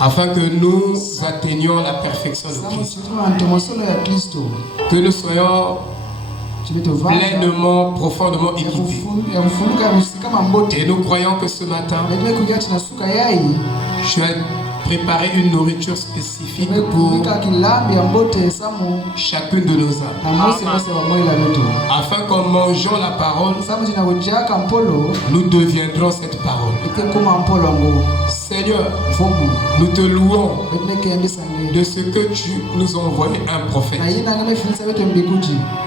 afin que nous atteignions la perfection de Christ. Que nous soyons pleinement, profondément équipés. Et nous croyons que ce matin, je vais préparer une nourriture spécifique pour chacune de nos âmes. Afin qu'en mangeant la parole, nous deviendrons cette parole. Seigneur, nous te louons de ce que tu nous as envoyé un prophète.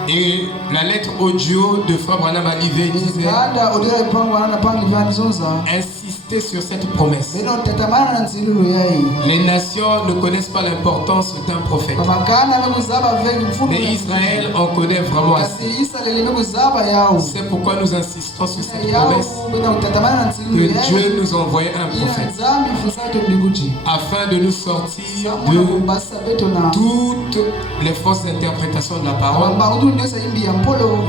Et la lettre audio de Frère Branham Alivé disait insister sur cette promesse. Les nations ne connaissent pas l'importance d'un prophète. Mais Israël en connaît vraiment assez. C'est pourquoi nous insistons sur cette promesse que Dieu nous a envoyé un prophète afin de nous sortir de toutes les fausses interprétations de la parole,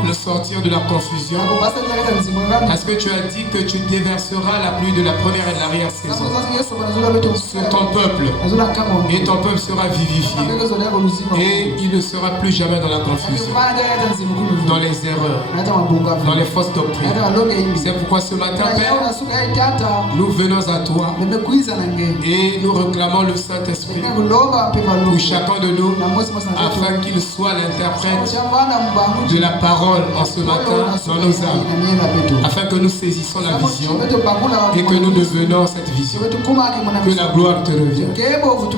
de sortir de la confusion, parce que tu as dit que tu déverseras la pluie de la première et de l'arrière-saison sur ton peuple, et ton peuple sera vivifié, et il ne sera plus jamais dans la confusion, dans les erreurs, dans les fausses doctrines. C'est pourquoi ce matin, Père, nous venons à toi et nous réclamons le Saint-Esprit pour chacun de nous, afin qu'il soit l'interprète de la parole en ce matin dans nos âmes, afin que nous saisissions la vision et que nous devenons cette vision. Que la gloire te revienne.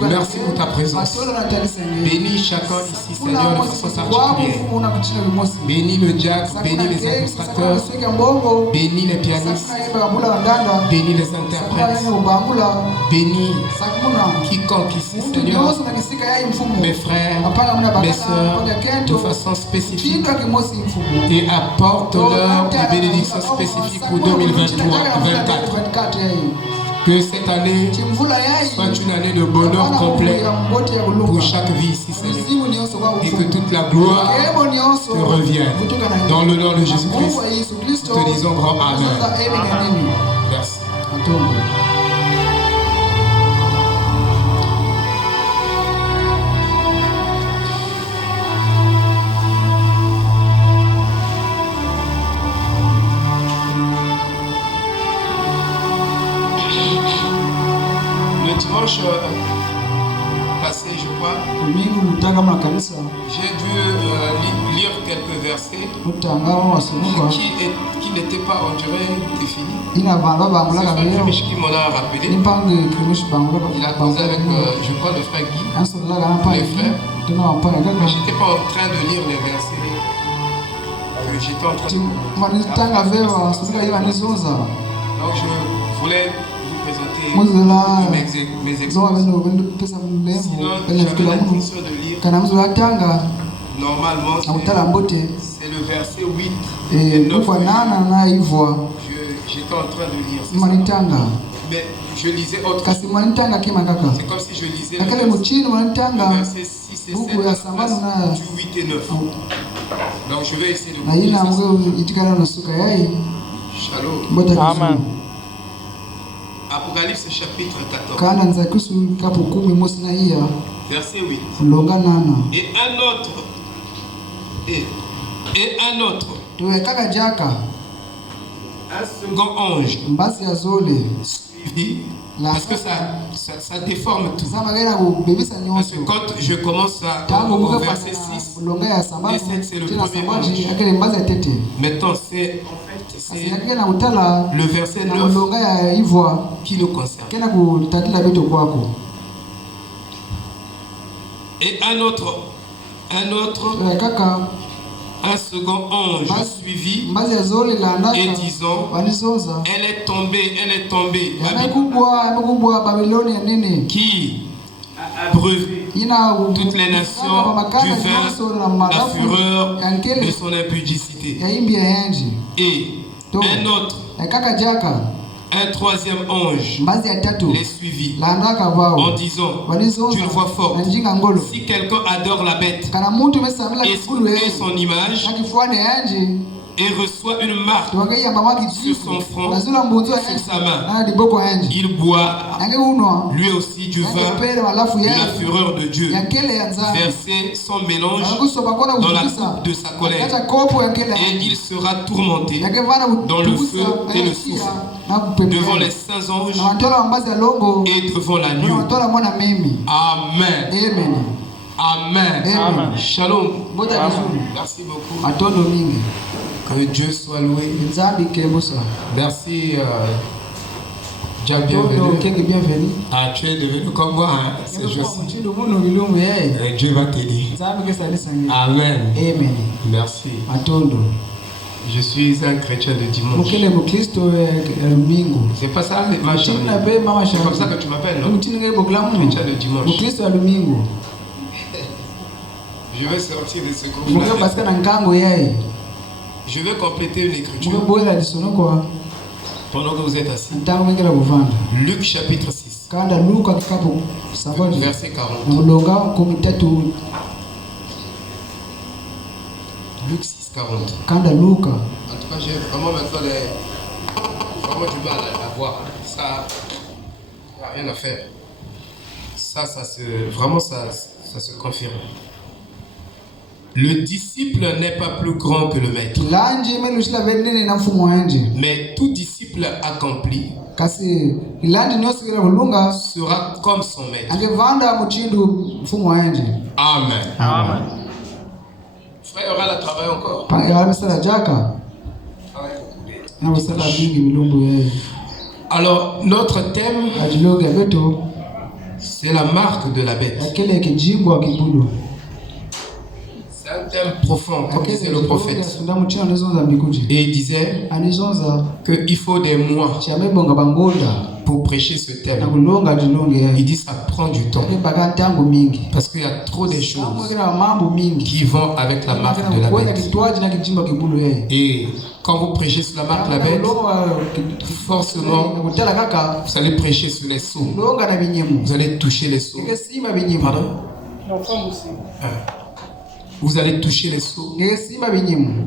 Merci pour ta présence. Bénis chacun ici, Seigneur, de façon particulière. Bénis le diacre, bénis les administrateurs, bénis les pianistes, bénis les interprètes, bénis quiconque ici, Seigneur, mes frères, mes sœurs, de façon spécifique, et apporte-leur des bénédictions spécifiques pour 2023-2024. Que cette année soit une année de bonheur complet pour chaque vie ici, Seigneur. Et que toute la gloire te revienne. Dans le nom de Jésus-Christ, te disons grand Amen. Merci. Dimanche passé, je crois, j'ai dû lire quelques versets qui n'étaient pas, on dirait, définis. C'est Frère Michel qui m'en a rappelé. Il a causé avec, je crois, le frère Guy, les frères. Mais je n'étais pas en train de lire les versets. J'étais en train de... Donc je voulais présenter mes exemples. Sinon, j'avais l'intention de lire. Normalement, c'est le verset 8 et 9. J'étais en train de lire. Mais je lisais autre chose. C'est comme si je lisais le verset 6 et 7 à la place du 8 et 9. Donc je vais essayer de vous dire. Shalom. Amen. Apocalypse chapitre 14. Verset 8. Et un autre. Un second ange suivi. Parce que ça déforme tout. Parce que quand je commence au verset 6, et 7 c'est le premier ange. Maintenant c'est le verset 9 qui nous concerne. Et un second ange suivi et disant, elle est tombée, Babylone, qui a abreuvé toutes les nations du vin, la fureur de son impudicité. Et un troisième ange les suivit en disant d'une voix forte, si quelqu'un adore la bête et son image, et reçoit une marque sur son front, sur sa main. Il boit lui aussi du vin de la fureur de Dieu, versé sans mélange dans la coupe de sa colère, et il sera tourmenté dans le feu et le souffle, devant les saints anges et devant l'agneau. Amen. Amen. Amen. Shalom. Merci beaucoup. Que Dieu soit loué. Merci. Bienvenue. Ah, tu es devenu comme moi, hein? C'est juste. Et Dieu va t'aider. Amen. Amen. Merci. Je suis un chrétien de dimanche. C'est pas ça, ma chérie. C'est comme ça que tu m'appelles, non? Chrétien de dimanche. Je vais sortir de ce groupe. Je vais compléter une écriture pendant que vous êtes assis. Luc chapitre 6. Verset 40. Luc 6, 40. En tout cas, j'ai vraiment maintenant vraiment du mal à voir. Ça, il n'y a rien à faire. Vraiment, ça se confirme. Le disciple n'est pas plus grand que le maître. Mais tout disciple accompli sera comme son maître. Amen. Amen. Frère, aura le travail encore. Alors, notre thème, c'est la marque de la bête. Un thème profond, comme disait le prophète. Et il disait qu'il faut des mois pour prêcher ce thème. Il dit ça prend du temps. Parce qu'il y a trop de choses qui vont avec la marque de la bête. Et quand vous prêchez sur la marque de la bête, forcément, vous allez prêcher sur les sceaux. Vous allez toucher les sceaux. Pardon? Vous allez toucher les sceaux.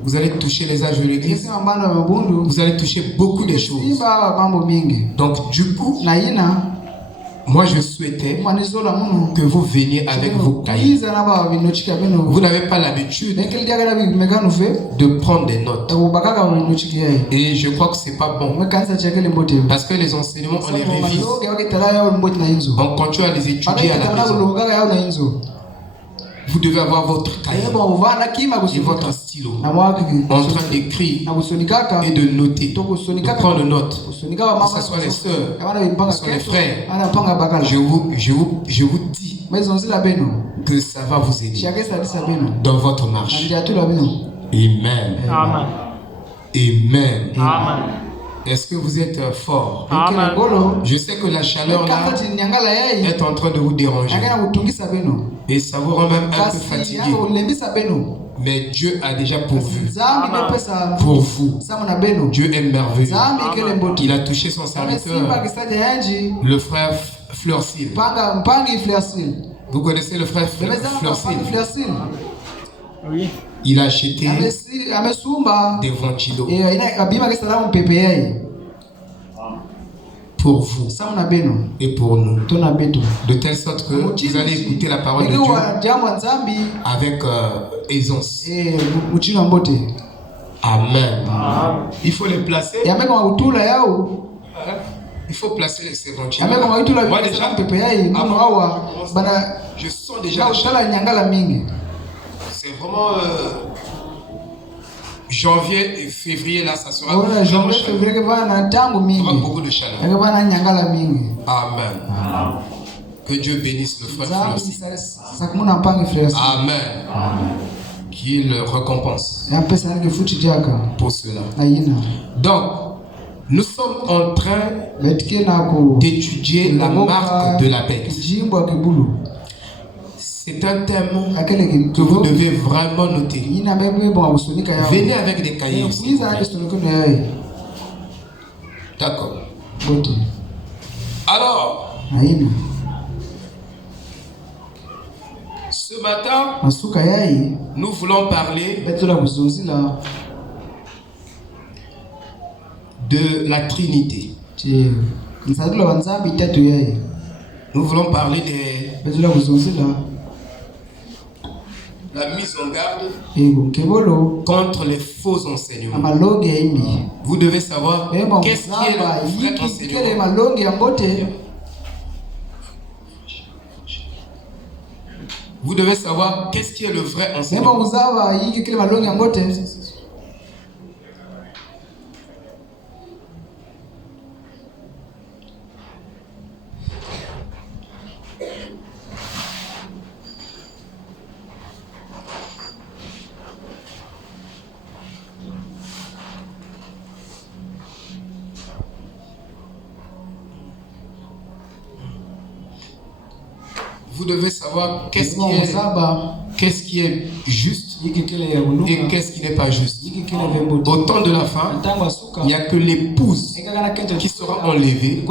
Vous allez toucher les âges de l'église. Vous allez toucher beaucoup de choses. Donc du coup, moi je souhaitais que vous veniez avec vos cahiers. Vous n'avez pas l'habitude de prendre des notes. Et je crois que c'est pas bon. Parce que les enseignements, on les révise. On continue à les étudier à la maison. Vous devez avoir votre cahier et votre stylo en train d'écrire et de noter, de prendre note. Que ce soit les sœurs, que ce soit les frères, je vous dis que ça va vous aider dans votre marche. Amen. Amen. Amen. Amen. Est-ce que vous êtes fort? Amen. Je sais que la chaleur là est en train de vous déranger. Et ça vous rend même un peu fatigué. Mais Dieu a déjà pourvu pour vous. Dieu est merveilleux. Il a touché son serviteur, le frère Fleurcil. Vous connaissez le frère Fleurcil? Oui. Il a acheté des ventilos pour vous et pour nous, de telle sorte que vous allez écouter la parole de Dieu avec aisance. Amen. Il faut les placer. Il faut placer ces ventilos. Moi déjà, je sens déjà c'est vraiment janvier et février là, ça sera beaucoup de chaleur. Amen. Que Dieu bénisse le frère aussi. Amen. Qu'il récompense pour cela. Donc, nous sommes en train d'étudier la marque de la bête. C'est un thème que vous devez vraiment noter. Venez avec des cahiers aussi. D'accord. Alors, ce matin, nous voulons parler de la Trinité. Nous voulons parler de la mise en garde contre les faux enseignements. Vous devez savoir qu'est-ce qui est le vrai enseignement. Vous devez savoir qu'est-ce qui est le vrai enseignement. Vous devez savoir qu'est-ce qui est juste et qu'est-ce qui n'est pas juste. Au temps de la fin, il n'y a que l'épouse qui sera enlevée,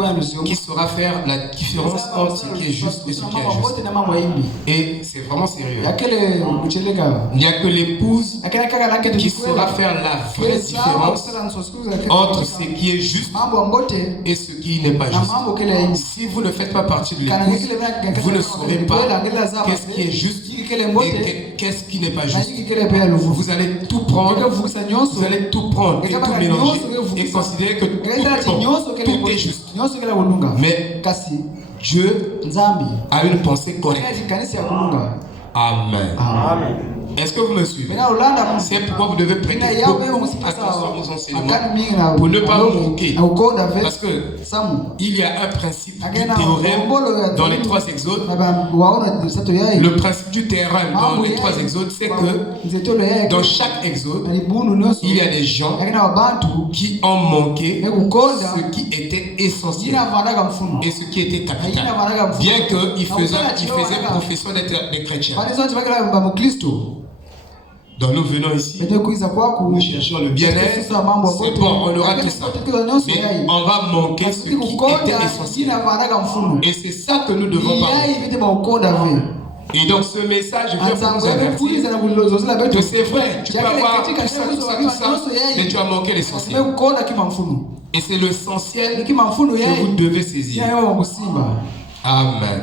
qui saura faire la différence entre ce qui est juste et ce qui est injuste. Et c'est vraiment sérieux. Il n'y a que l'épouse qui saura faire la vraie différence entre ce qui est juste et ce qui n'est pas juste. Si vous ne faites pas partie de l'épouse, vous ne saurez pas qu'est-ce qui est juste et qu'est-ce qui n'est pas juste. Vous allez tout prendre, vous allez tout prendre et tout mélanger et considérer que tout est juste. Mais Dieu a une pensée correcte. Amen. Est-ce que vous me suivez? C'est pourquoi vous devez prêter attention aux enseignements pour ne pas vous moquer. Parce que il y a un principe du théorème dans les 3 exodes. Le principe du théorème dans les 3 exodes, c'est que dans chaque exode, il y a des gens qui ont manqué ce qui était essentiel et ce qui était capital. Bien qu'ils faisaient profession d'être des chrétiens. Donc nous venons ici, nous cherchons le bien-être, c'est bon, on aura tout ça. Mais on va manquer ce qui était essentiel. Et c'est ça que nous devons parler. Et donc ce message vient pour nous avertir que c'est vrai, tu peux avoir tout ça, mais tu as manqué l'essentiel. Et c'est l'essentiel que vous devez saisir. Amen.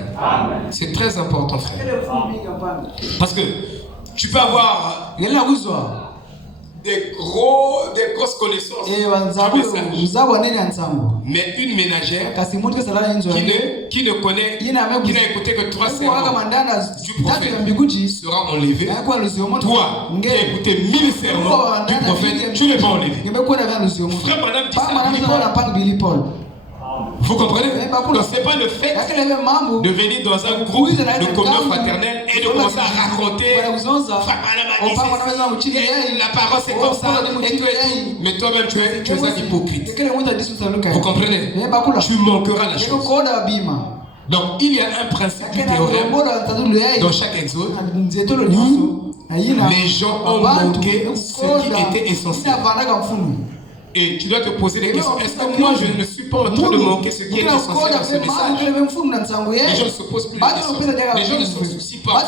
C'est très important, frère. Parce que tu peux avoir des grosses connaissances du message. Mais une ménagère qui n'a écouté que 3 sermons du prophète sera enlevée. Toi, qui as écouté 1000 sermons du prophète, tu n'es pas enlevé. Frère, madame, dit ça. Vous comprenez? Donc c'est pas le fait de venir dans un groupe de communion fraternelle et de commencer à raconter la parole c'est comme ça et tout. Mais toi-même tu es un hypocrite. Vous comprenez? Tu manqueras la chose. Donc il y a un principe du théorème dans chaque exode où les gens ont manqué ce qui était essentiel. Et tu dois te poser des questions. Est-ce que moi je ne suis pas en train de manquer ce qui est essentiel dans ce message? Les gens ne se posent plus de questions. Les gens ne se soucient pas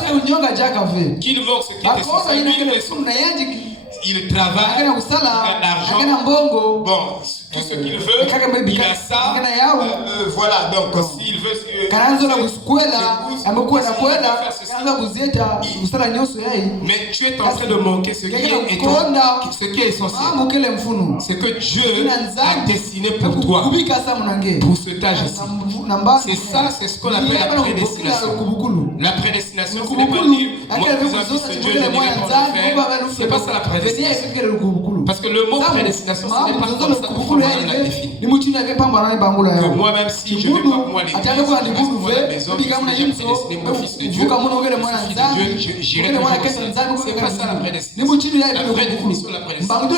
qu'il manque ce qui est essentiel. Il travaille, il a l'argent, bon, tout ce qu'il veut, il a ça, voilà, donc s'il veut mais tu es en train de manquer ce qui est essentiel. C'est que Dieu a destiné pour toi, pour cet âge ici. C'est ça, c'est ce qu'on appelle la prédestination. La prédestination, ce n'est pas dire, moi, vous avez ce Dieu, je n'irai pas le faire. C'est pas ça la prédestination. Parce que le mot prédestination, ce n'est pas comme ça que Dieu l'a défini. Que moi-même, si je ne vais pas moi l'église, je reste moi à la maison, parce que j'ai prédestiné mon fils de Dieu, j'irai toujours au ciel. C'est pas ça la prédestination. La prédéfinition de la prédestination.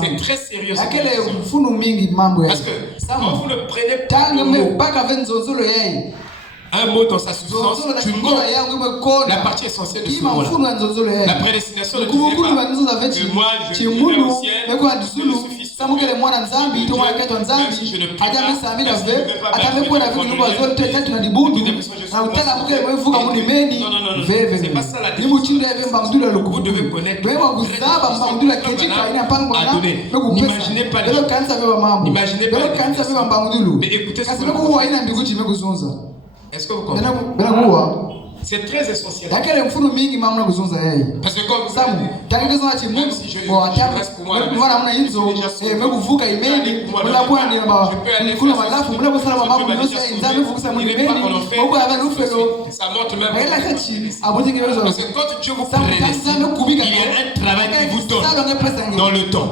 C'est très sérieux. Parce que quand vous ne prenez pas le mot, un mot dans sa substance, tu manques la partie essentielle de ce mot-là. La prédestination ne disait pas que moi je vivrai au ciel, je ne suis samukele mwana nzambi to mwana kato nzambi aja mesamila ve atamekuwa na vitu kwa zote tatu na dibundu na utala mukele mwevuka muni meni veve ni muchindo ya vemba mdula lukubu wewa kuzaba mbangudula ketika ina pango na mekupesa lelo kanisa veba mambo lelo kanisa veba mbangudulu kasi meku huwa ina mbiguchi mekuzonza est-ce que vous comprenez? C'est très essentiel. Parce que comme même si je reste pour moi, ça montre même parce que quand Dieu vous prédestine, il y a un travail qui vous donne dans le temps.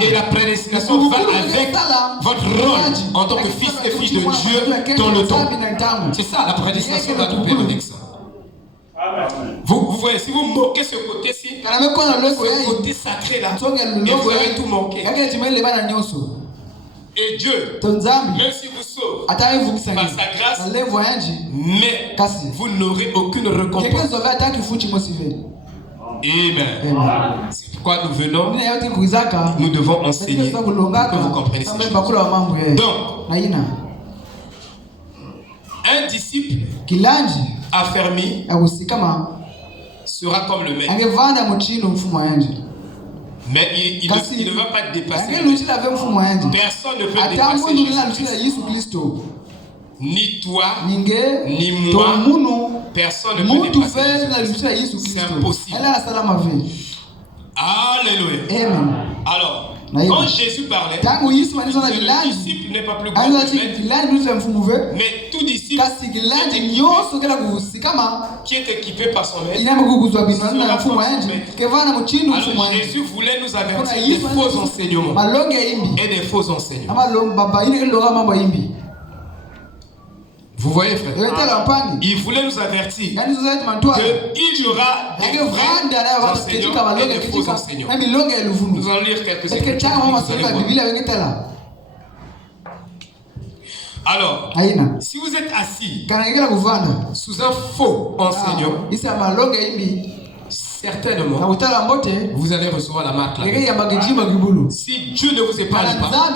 Et la prédestination va avec votre rôle en tant que fils et fille de Dieu dans le temps. C'est ça, la prédestination va tout faire avec ça. Vous voyez, si vous moquez ce côté-ci, ce côté sacré là, vous allez tout manquer. Et Dieu, même si vous sauve par sa grâce, mais vous n'aurez aucune récompense. Amen. C'est pourquoi nous venons, nous devons enseigner pour que vous compreniez ces choses. Donc, un disciple affermi sera comme le maître. Mais il ne va pas dépasser. Personne ne peut dépasser Jésus. Ni toi, ni moi, personne ne peut dépasser Jésus. C'est impossible. Alléluia. Alors, quand Jésus parlait, le disciple n'est pas plus grand que le maître, mais tout disciple qui est équipé par son maître sera comme son maître. Alors Jésus voulait nous avertir des faux enseignements et des faux enseignements. Vous voyez, frère? Il voulait nous avertir qu'il y aura des vrais enseignants et des faux enseignants. Nous allons lire quelques écritures. Alors, si vous êtes assis sous un faux enseignant, certainement, vous allez recevoir la marque là. Si Dieu ne vous épargne pas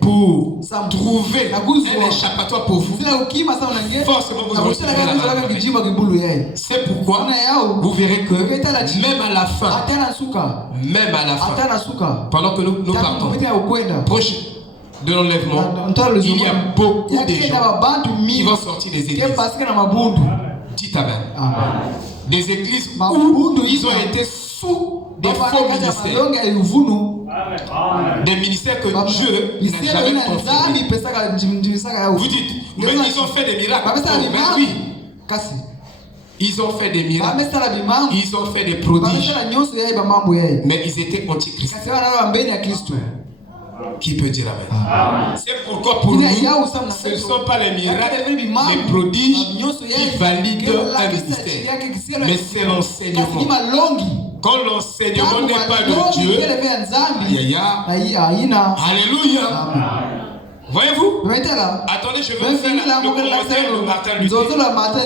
pour trouver un échappatoire pour vous, forcément vous aurez recevoir la marque. C'est pourquoi vous verrez que même à la fin, pendant que nous partons, proche de l'enlèvement, il y a beaucoup de gens qui vont sortir des églises. Dites Amen. Des églises où ils ont été sous des faux ministères. Des ministères que Dieu n'a jamais confirmés. Vous dites, mais ils ont fait des miracles. Mais oui, ils ont fait des miracles. Ils ont fait des prodiges. Mais ils étaient antichrists. Qui peut dire Amen? C'est pourquoi pour nous, ce ne sont pas les miracles, les prodiges qui valident un ministère, mais c'est l'enseignement. Quand l'enseignement n'est pas de Dieu, alléluia. Voyez-vous? Attendez, je vais faire le commentaire de Martin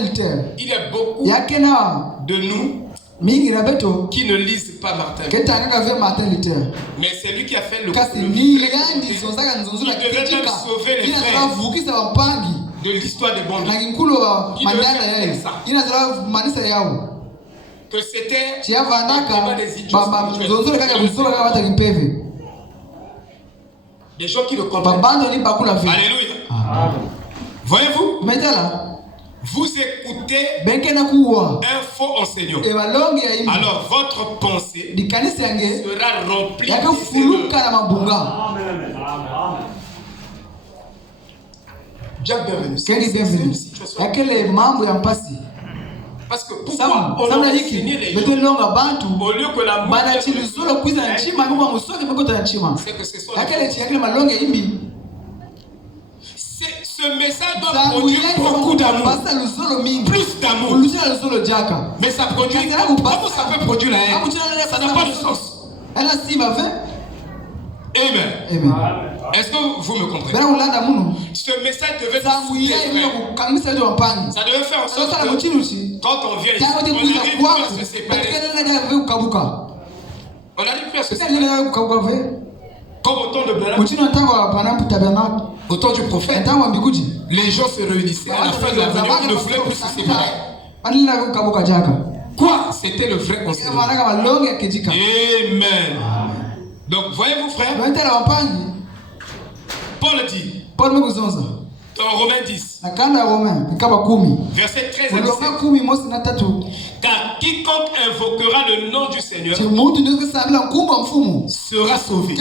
Luther. Il y a beaucoup de nous qui ne lisent pas Martin Luther. Mais c'est lui qui a fait le il devait même sauver les frères de l'histoire des bons. Il devait faire ça. Que c'était des gens qui ne comprennent pas. Alléluia. Voyez-vous? Vous écoutez un faux enseignant. Alors votre pensée sera remplie de bienvenue. Parce que pourquoi on a enseigné les gens au lieu que la mort c'est que ce sont ce message doit produire beaucoup d'amour. Plus d'amour. Mais ça produit. Comment ça peut produire la haine? Ça n'a pas de sens. Amen. Est-ce que vous me comprenez? Ce message devait être souillé. Ça devait faire en sorte que quand on vient ici, on arrive plus à se séparer. On arrive plus à se séparer. Quand Comme au temps de Balaam, au temps du prophète, les gens se réunissaient à la fin de la réunion, ils ne voulaient plus se séparer. Quoi? C'était le vrai enseignement. Amen. Donc, voyez-vous, frère, Paul dit dans Romains 10, verset 13 à 17, car quiconque invoquera le nom du Seigneur sera sauvé.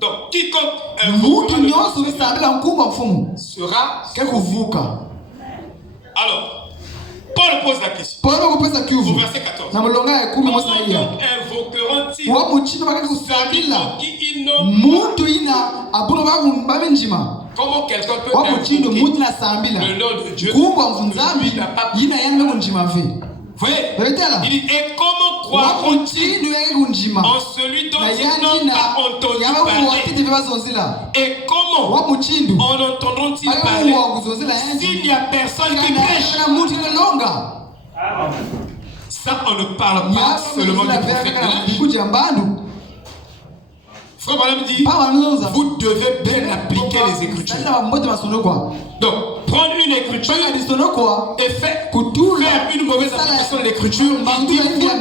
Donc, quiconque invoquera le nom du Seigneur sera sauvé. Alors, Paul pose la question au verset 14. Comment donc invoqueront-ils qui ils nomment? Comment quelqu'un peut invoquer le nom de Dieu? Voyez, il dit, et comment croiront-ils en celui dont ils n'ont pas entendu parler? Et comment en entendront-ils parler s'il n'y a personne qui prêche? Ça, on ne parle pas seulement du prophète. Frère Madame dit, vous devez bien appliquer les Écritures. Donc, prendre une écriture et faire une mauvaise application de l'écriture, vous ne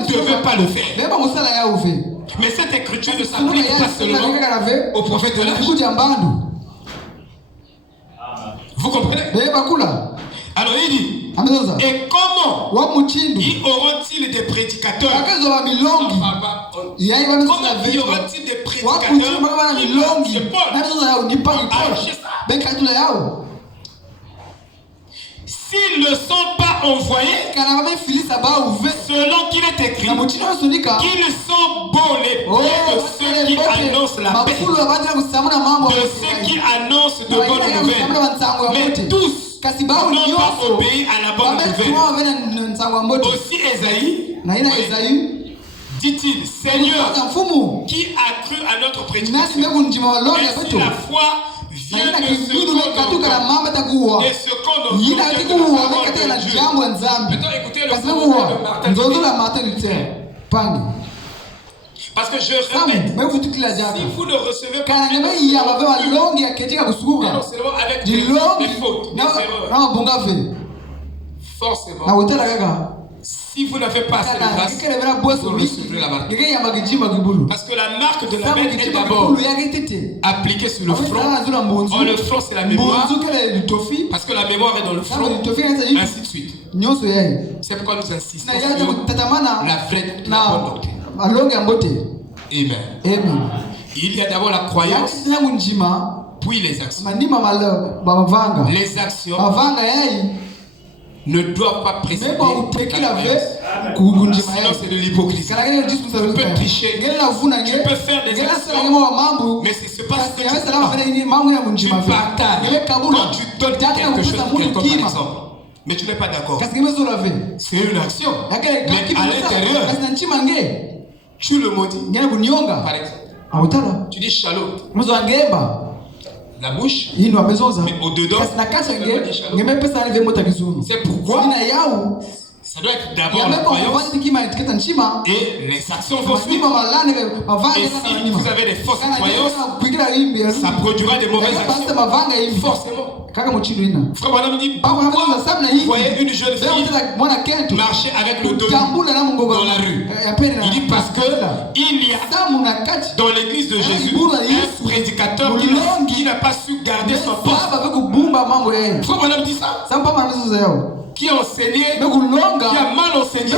devez pas le faire. Mais cette écriture ne s'applique pas seulement au prophète de l'âge. Vous comprenez? Alors il dit, et comment y aura-t-il des prédicateurs? Comment y aura-t-il des prédicateurs s'ils ne sont pas envoyés, selon qu'il est écrit, qu'ils sont beaux les pieds de ceux qui annoncent la paix, de ceux qui annoncent de bonnes nouvelles. Mais tous n'ont pas obéi à la bonne nouvelle. Aussi Ésaïe dit-il, Seigneur, qui a cru à notre prédication? Et si la foi vient de ce qu'on entend et ce qu'on entend, maintenant écoutez le commentaire de Martin Luther. Parce que je répète, si vous ne recevez pas non seulement avec des fautes, des erreurs, forcément, si vous n'avez pas assez de grâce, vous recevrez la marque. Parce que la marque de la bête est d'abord appliquée sur le front. Or, le front, c'est la mémoire. Parce que la mémoire est dans le front. Ainsi de suite. C'est pourquoi nous insistons sur la vraie, la bonne doctrine. Amen. Il y a d'abord la croyance, puis les actions. Les actions ne doivent pas précéder la croyance. Sinon c'est de l'hypocrisie. Tu peux tricher, tu peux faire des actions, mais si ce n'est pas ce que tu partages. Quand tu donnes quelque chose à quelqu'un par exemple, mais tu n'es pas d'accord, c'est une action. Mais à l'intérieur, tu le maudis. Par exemple, tu dis shalom. La bouche, mais au-dedans, c'est pourquoi ça doit être d'abord la croyance et les actions vont suivre. Et si vous avez des fausses croyances, ça produira des mauvaises actions. Forcément. Frère Madame dit, pourquoi vous voyez une jeune fille marcher avec le dos dans la rue? Il dit parce que il y a dans l'église de Jésus un prédicateur qui n'a pas su garder son poste. Frère Madame dit ça. Qui a enseigné, qui a mal enseigné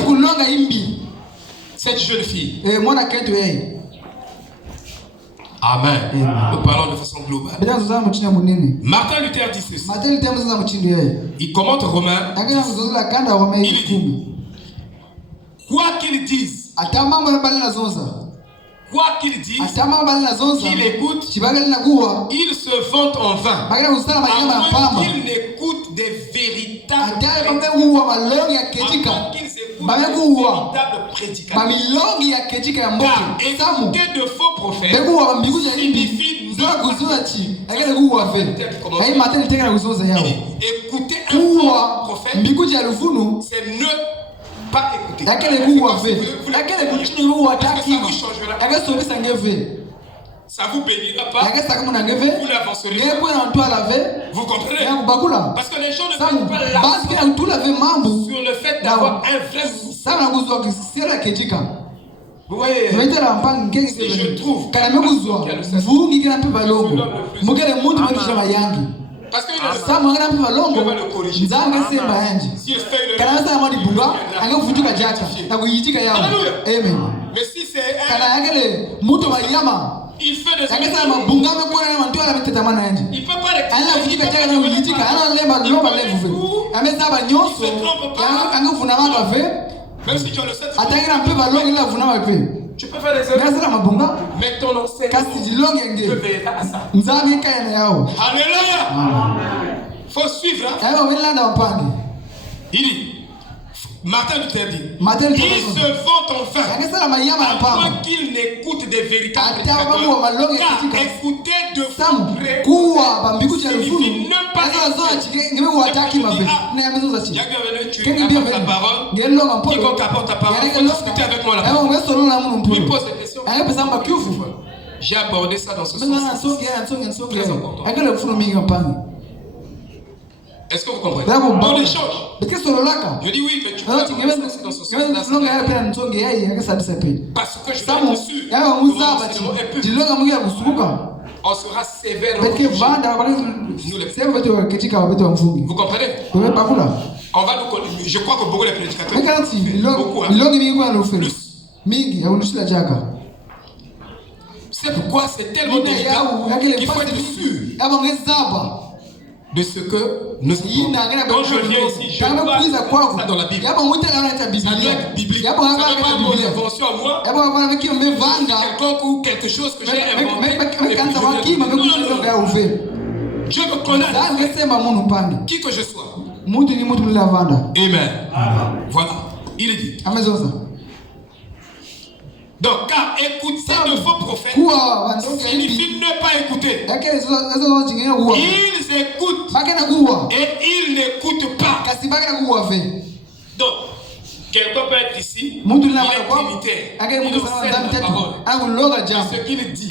cette jeune fille. Amen. Nous parlons de façon globale. Martin Luther dit ceci. Il commente Romains. Il dit, quoi qu'ils disent, qu'il écoute, il se vante en vain. À moins qu'il n'écoute des véritables prédicateurs. Car écouter de faux prophètes signifie écouter un faux prophète, c'est ne pas écouter. Parce que ça vous changera. ça vous bénira pas. Vous n'avancerez pas. Vous comprenez? Parce que les gens ne prennent pas l'accent sur le fait d'avoir un vrai souffle. Vous voyez, si je trouve parce que je vais le corriger. Si je fais le mais si c'est il fait des il peut pas même si tu as le 7, tu peux faire des erreurs. Mais ton enseignement, je verrai à ça. Alléluia. Faut suivre. Il dit, Martin Luther dit, ils se vont enfin à moins qu'ils n'écoutent des véritables prédicateurs, car écouter de près signifie ne pas apporte ta parole, quiconque apporte ta parole, il faut discuter avec moi là-bas. Il pose des questions. J'ai abordé ça dans ce sens. Très important. Est-ce que vous comprenez? Dans l'échange. Je dis oui, mais tu peux aborder ça dans ce sens. Parce que je dois être sûr que mon enseignement est pur. On sera sévère. Nous les vous comprenez? On va nous, je crois que beaucoup de prédicateurs c'est pourquoi c'est tellement délicat qu'il faut être sûr de ce que nous sommes. Quand je viens ici, je dois ça dans la Bible. Ça doit être biblique. Ça ne doit pas être mon invention à moi. Quelconque ou quelque chose que j'ai inventé. Je me connais. Qui que je sois. Amen. Voilà. Il est dit. Donc, car écouter de faux prophètes signifie ne pas écouter. Ils écoutent et ils n'écoutent pas. Donc, quelqu'un peut être ici, il est trinitaire, il enseigne la parole. Ce qu'il dit,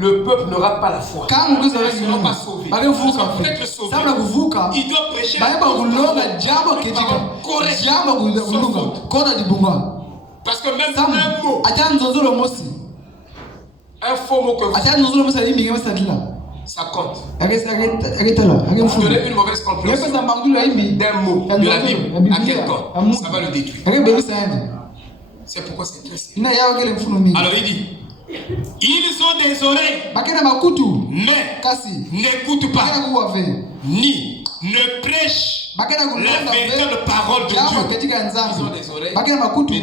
le peuple n'aura pas la foi. Ils ne seront pas sauvés. Parce que pour être sauvé, il doit prêcher la parole correcte. Parce que même un mot, un faux mot que vous ça compte. Vous donnez une mauvaise compréhension d'un mot de la Bible à quelqu'un, ça va le détruire. C'est pourquoi c'est très sérieux. Alors il dit, ils ont des oreilles, mais n'écoutent pas, ni ne prêchent la véritable parole de Dieu. Ils ont des oreilles, mais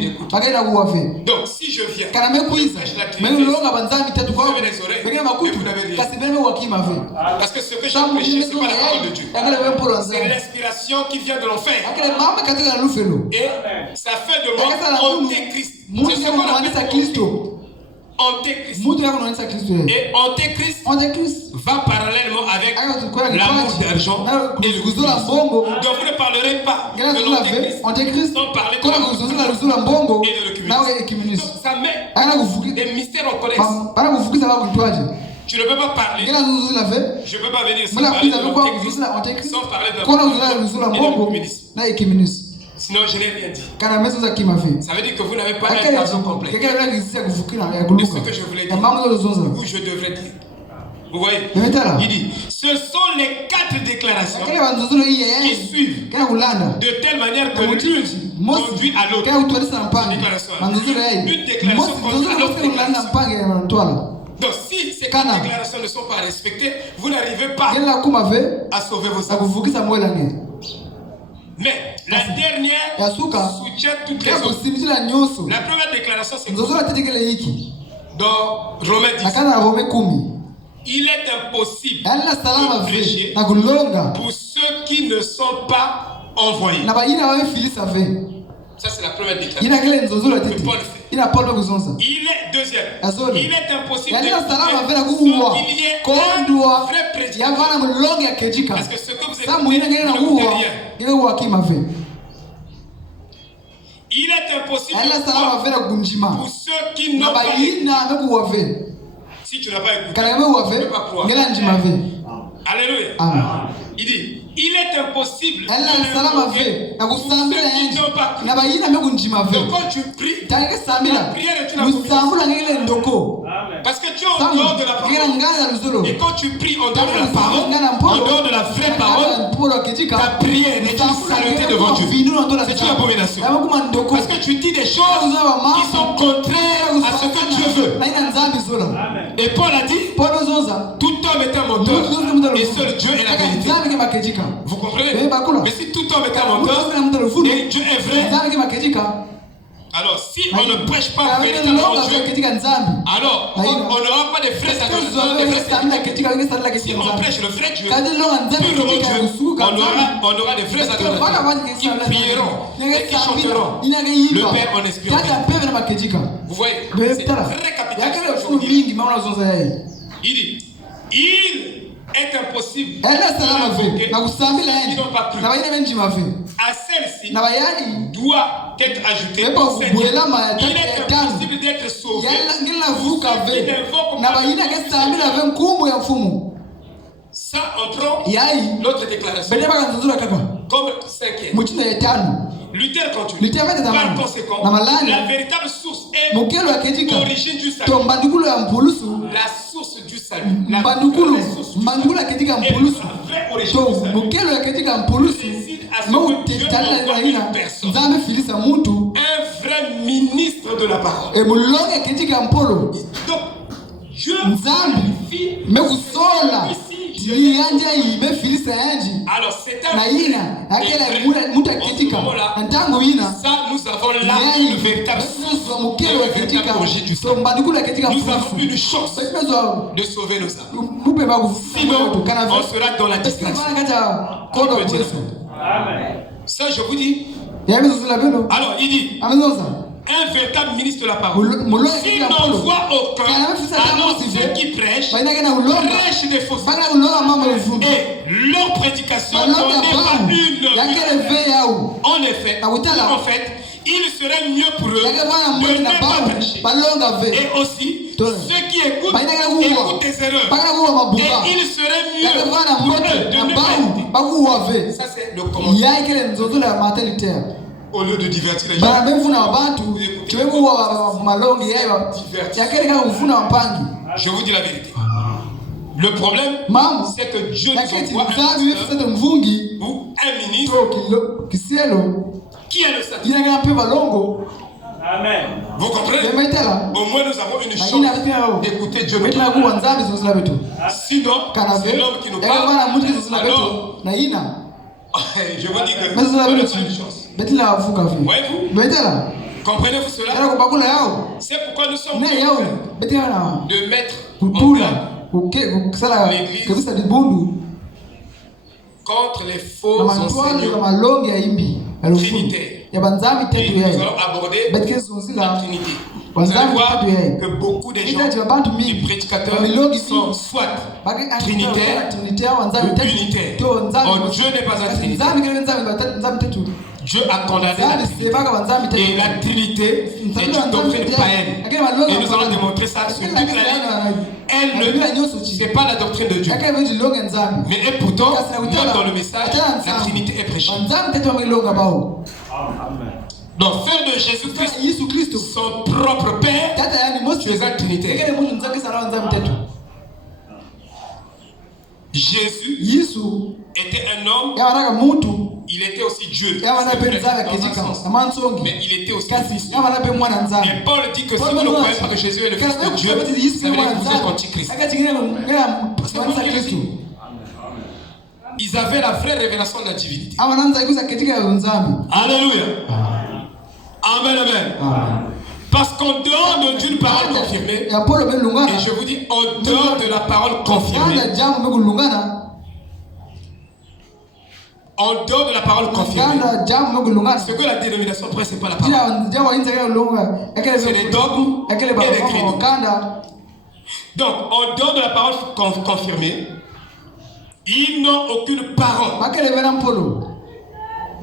n'écoutent pas. Donc si je viens, je prêche la Trinité, vous avez des oreilles, mais vous n'avez rien. Parce que ce que j'ai prêché, ce n'est pas la parole de Dieu. C'est l'inspiration qui vient de l'enfer. Et ça fait de moi antéchrist. C'est ce qu'on appelle antéchrist. Et antéchrist va parallèlement avec l'amour d'argent et le gouvernement. Donc vous ne parlerez pas de l'antéchrist sans parler de l'amour et de l'œcuménisme. Donc ça met des mystères en connexe. Tu ne peux pas parler. Je ne peux pas venir sans parler de l'antéchrist sans parler de l'œcuménisme. Sinon, je n'ai rien dit. Ça veut dire que vous n'avez pas un tableau complet de ce que je voulais dire ou je devrais dire. Vous voyez? Il dit, ce sont les 4 déclarations qui suivent de telle manière que l'une conduit à l'autre. Une déclaration conduit à l'autre déclaration. Donc si ces 4 déclarations ne sont pas respectées, vous n'arrivez pas à sauver vos âmes. Mais la dernière soutient toutes les autres. La première déclaration, c'est dans Romains 10. Il est impossible de prêcher pour ceux qui ne sont pas envoyés. Ça, c'est la première déclaration que Paul fait. Il est deuxième. Il est impossible de prêcher qu'il y ait un vrai prédicateur. Parce que ce que vous écoutez ne coûte rien. Il est impossible pour ceux qui n'ont pas Si tu n'as pas écouté, tu ne peux pas croire. Alléluia. Il dit, il est impossible de l'invoquer pour ceux qui n'ont pas cru. Donc quand tu pries, la prière est une abomination. Parce que tu es en dehors de la parole. Et quand tu pries en dehors de la parole, en dehors de la vraie parole, ta prière est une saleté devant Dieu. C'est une abomination. Parce que tu dis des choses qui sont contraires à ce que Dieu veut. Et Paul a dit, tout homme est un menteur et seul Dieu est la vérité. Vous comprenez? Mais si tout homme est un menteur et Dieu est vrai, alors si on ne prêche pas véritablement Dieu, alors on n'aura pas de vrais adorateurs. Si on prêche le vrai Dieu, purement Dieu, on aura de vrais adorateurs qui prieront et qui chanteront le Père en esprit. Vous voyez, c'est très capital. Il dit, il est impossible de l'invoquer qui n'ont pas cru. À celle-ci doit être ajouté il est impossible d'être sauvé ça on prend l'autre déclaration comme cinquième. Luther continue. Par conséquent, la véritable source est l'origine du salut. La source du salut. La vraie origine un vrai ministre de la parole. Donc, Dieu alors c'est un ça nous avons là une véritable source, une véritable origine du salut. Nous avons une chance de sauver nos âmes. Sinon, on sera dans la distraction. Ça je vous dis. Alors il dit un véritable ministre de la parole. S'il n'en voit aucun, alors ceux qui prêchent des faussetés. Et leur prédication n'en est pas une. En effet, il serait mieux pour eux de ne pas prêcher. Et aussi, ceux qui écoutent des erreurs. Et il serait mieux pour eux de ne pas écouter. Ça c'est le commentaire. Au lieu de divertir les gens, je vous dis la vérité. Le problème, c'est que Dieu nous envoie ou un ministre qui a le salut. Amen. Vous comprenez? Au moins nous avons une chance d'écouter Dieu. Sinon, c'est l'homme qui nous parle. Alors, je vous dis que nous avons une chance. Voyez-vous? Comprenez-vous cela? C'est pourquoi nous sommes de mettre en l'église contre les faux enseignants trinitaires. Et nous allons aborder la Trinité. Vous allez voir que beaucoup de gens, des prédicateurs, sont soit trinitaires ou unitaires. Or, Dieu n'est pas un trinitaire. Dieu a condamné la Trinité. Et la Trinité est une doctrine païenne. Et nous allons démontrer ça sur toute la ligne. Ce n'est pas la doctrine de Dieu. Mais pourtant, même dans le message, la Trinité est prêchée. Donc faire de Jésus-Christ son propre Père, tu es un trinitaire. Jésus était un homme, il était aussi Dieu. Mais il était aussi Christ. Et Paul dit que si vous ne croyez pas que Jésus est le Fils de Dieu, ça veut dire que vous êtes antichrist. Ils avaient la vraie révélation de la divinité. Alléluia. Amen, amen. Parce qu'en dehors d'une parole confirmée, et je vous dis, en dehors de la parole confirmée, en dehors de la parole confirmée, ce que la dénomination presse, ce n'est pas la parole. C'est les dogmes et les credos. Donc, en dehors de la parole confirmée, ils n'ont aucune parole.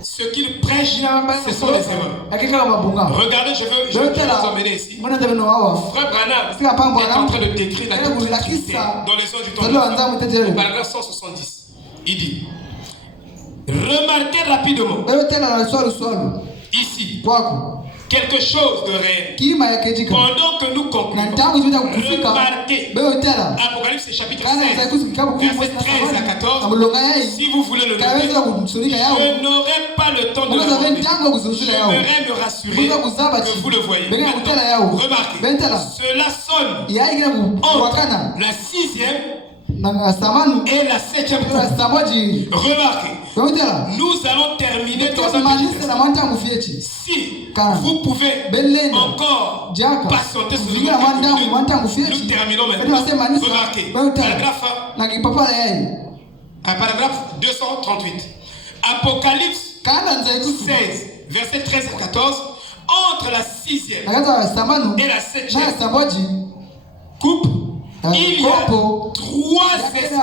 Ce qu'il prêche, ce sont les erreurs. Regardez, je vais vous emmener ici. Frère Branham est en train de décrire la Trinité dans les sons du temps. Au paragraphe 170. Il dit, remarquez rapidement ici quelque chose de réel. Pendant que nous concluons, remarquez Apocalypse chapitre 16, verset 13 à 14. Si vous voulez le noter, je n'aurai pas le temps de le demander. J'aimerais me rassurer que vous le voyez. Maintenant, remarquez, cela sonne entre la 6e et la 7e. Remarquez, nous allons terminer dans un petit. Si vous pouvez encore patienter sur le nous terminons maintenant. Remarquez, paragraphe 238. Apocalypse 16, verset 13 à 14. Entre la 6e et la 7e coupe, il y a 3 esprits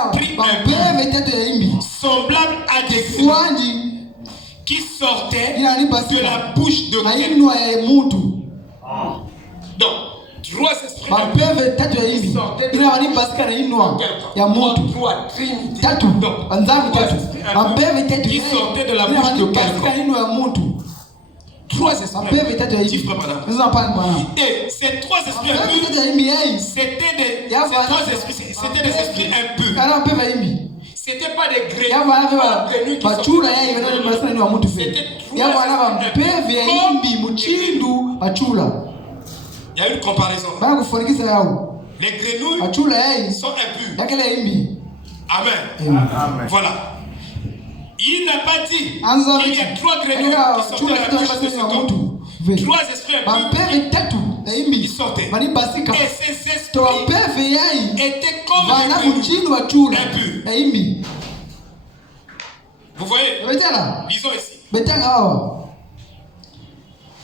semblables à des grenouilles qui sortaient de la bouche de quelqu'un. Donc, 3 esprits qui sortaient de la bouche de quelqu'un. 3 esprits. Et ces 3 esprits impurs, c'était des esprits impurs. C'était pas des grenouilles qui c'était 3 esprits. Il y a une comparaison. Les grenouilles sont impures. Amen. Voilà. Il n'a pas dit qu'il y a 3 grenouilles qui sortaient de la bouche de cet homme. 3 esprits impurs qui sortaient. Et ces esprits étaient comme des grenouilles impurs. Vous voyez? Lisons ici.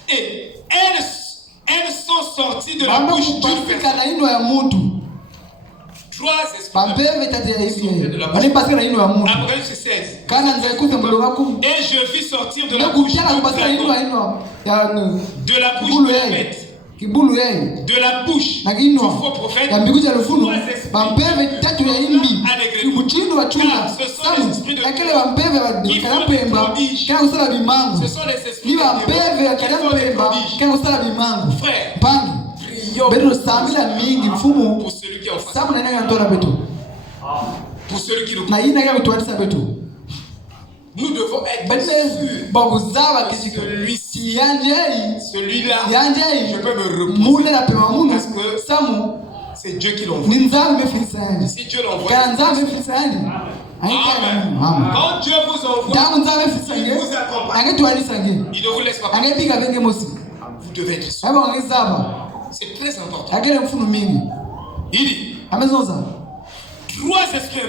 Et elles sont sorties de la bouche d'une personne. 3 esprits de la bouche. Apocalypse 16. Et je vis sortir de la bouche de la bouche de la bête, de la bouche du faux prophète, 3 esprits car ce sont les esprits de qui font des prodiges. Ce sont les esprits qui font des prodiges. Frère, pour celui qui est en face, pour celui qui nous nous devons être sûrs que celui-là, je peux me reposer parce que c'est Dieu qui l'envoie. Si Dieu l'envoie, quand Dieu vous envoie, il vous accompagne. Il ne vous laisse pas partir. Vous devez être sûr. C'est très important. Il dit 3 esprits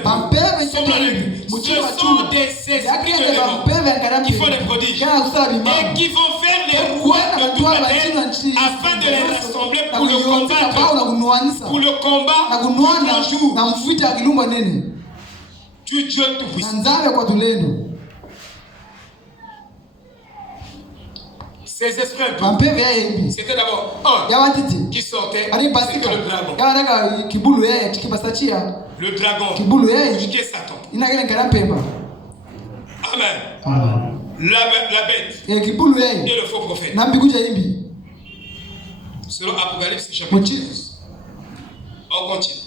sont dans les buts. Ce sont des esprits de démons qui font des prodiges et qui vont faire les rois de toute la terre afin de les rassembler pour le combattre. Pour le combat tout un jour. Tu Dieu tout-puissant. Ces esprits impurs, c'était d'abord un qui sortait, c'était le dragon. Le dragon, qui est Satan. Amen. La bête et le faux prophète. Selon Apocalypse chapitre 12. On continue.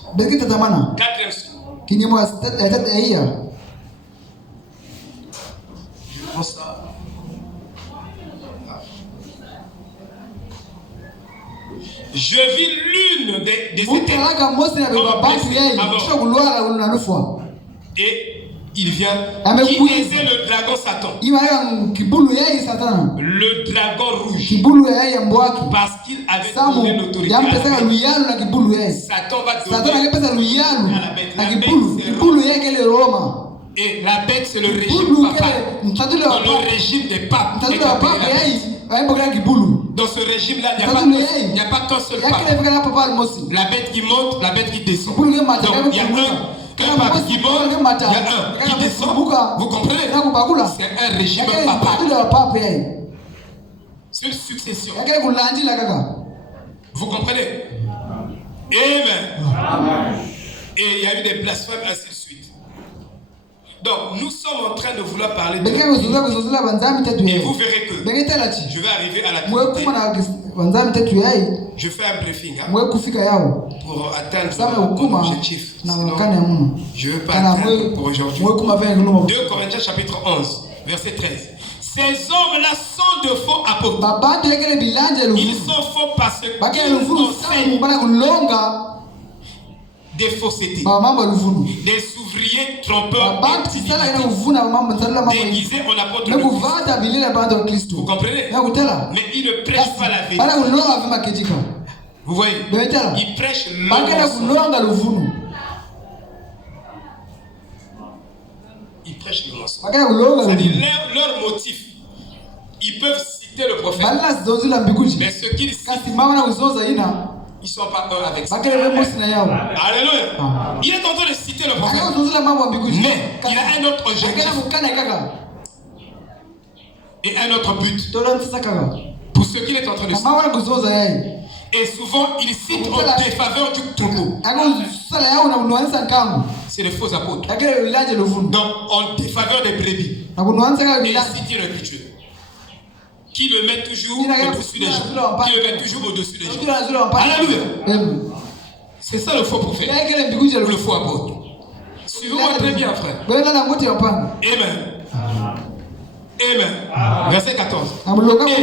4e son. Je pense ça. Je vis l'une des et il vient qui était le dragon Satan. Le dragon rouge. Parce qu'il avait donné l'autorité à la bête. Satan va donner à la bête. La bête c'est Rome. Et la bête c'est le régime papal. Dans le régime des papes. Dans ce régime-là, il n'y a pas qu'un seul pape. La bête qui monte, la bête qui descend. Donc il y a un pape qui monte, il y a un qui descend, Vous comprenez? C'est un régime papal. C'est une succession. Vous comprenez? Amen. Et il y a eu des blasphèmes ainsi de suite. Donc nous sommes en train de vouloir parler de... Et vous verrez que je vais arriver à la totalité. Je fais un briefing pour atteindre l'objectif. Sinon, je ne veux pas atteindre pour aujourd'hui. 2 Corinthiens chapitre 11, verset 13. Ces hommes-là sont de faux apôtres. Ils sont faux parce qu'ils enseignent des faussetés, des ouvriers trompeurs déguisés en apôtres de Christ. Vous comprenez? Mais ils ne prêchent pas la vérité. Vous voyez? Ils prêchent le mensonge. Ils prêchent le mensonge. C'est-à-dire leur motif. Ils peuvent citer le prophète. Mais ce qu'ils citent, ils ne sont pas un avec ça. Alléluia. Il est en train de citer le prophète. Mais il a un autre objectif. Et un autre but. Pour ce qu'il est en train de citer. Et souvent, il cite en défaveur du troupeau. C'est les faux apôtres. Donc, en défaveur des brebis. Et il cite une écriture qui le met toujours au-dessus des gens. Qui le met toujours au-dessus des gens. Alléluia. C'est ça le faux prophète. Ou le faux apôtre. Suivez-moi très bien, frère. Amen. Amen. Verset 14. Et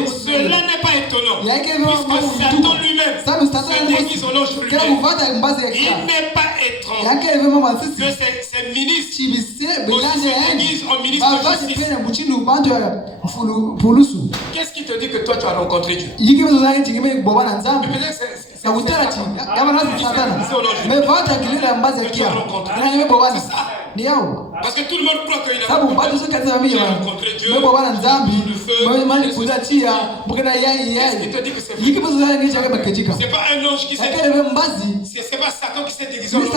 cela n'est pas étonnant, puisque Satan lui-même se déguise en ange lui-même. Il n'est pas étrange que ces ministres aussi se déguisent en ministres de justice. Qu'est-ce qui te dit que toi tu as rencontré Dieu? Mais peut-être c'est parce que tout le monde croit qu'il a rencontré Dieu. Qu'est-ce qui te dit que c'est vrai? C'est pas un ange qui s'est déguisé. C'est pas Satan qui s'est déguisé en ange.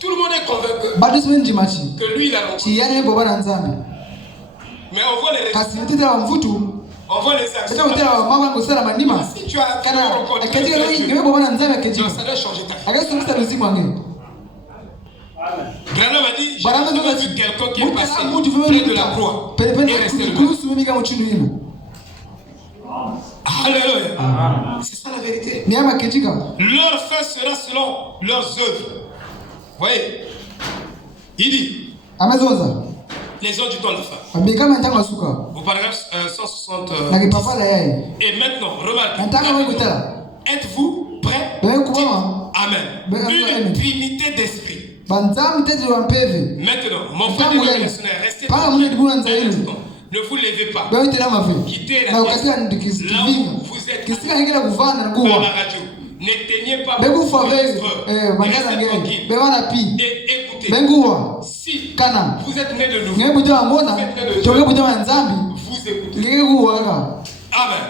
Tout le monde est convaincu que lui il a rencontré. Mais on voit les résultats. On voit les actions. Si tu as rencontré Dieu, ça doit changer ta vie. Branham a dit, j'ai jamais vu quelqu'un qui est passé près de la croix et resté le même. Alléluia. C'est ça la vérité. Leur fin sera selon leurs œuvres. Vous voyez? Il dit les ans du temps de la fin. Au paragraphe 160. Et maintenant, remarquez. Êtes-vous prêts? Amen. Une trinité d'esprit. Maintenant, mon frère de missionnaire, restez tranquille. Ne vous levez pas. Quittez la pièce. Là où vous êtes par la radio. N'éteignez pas vos enregistreurs. Restez tranquille. Et écoutez. Si vous êtes né de nouveau, vous écoutez. Amen.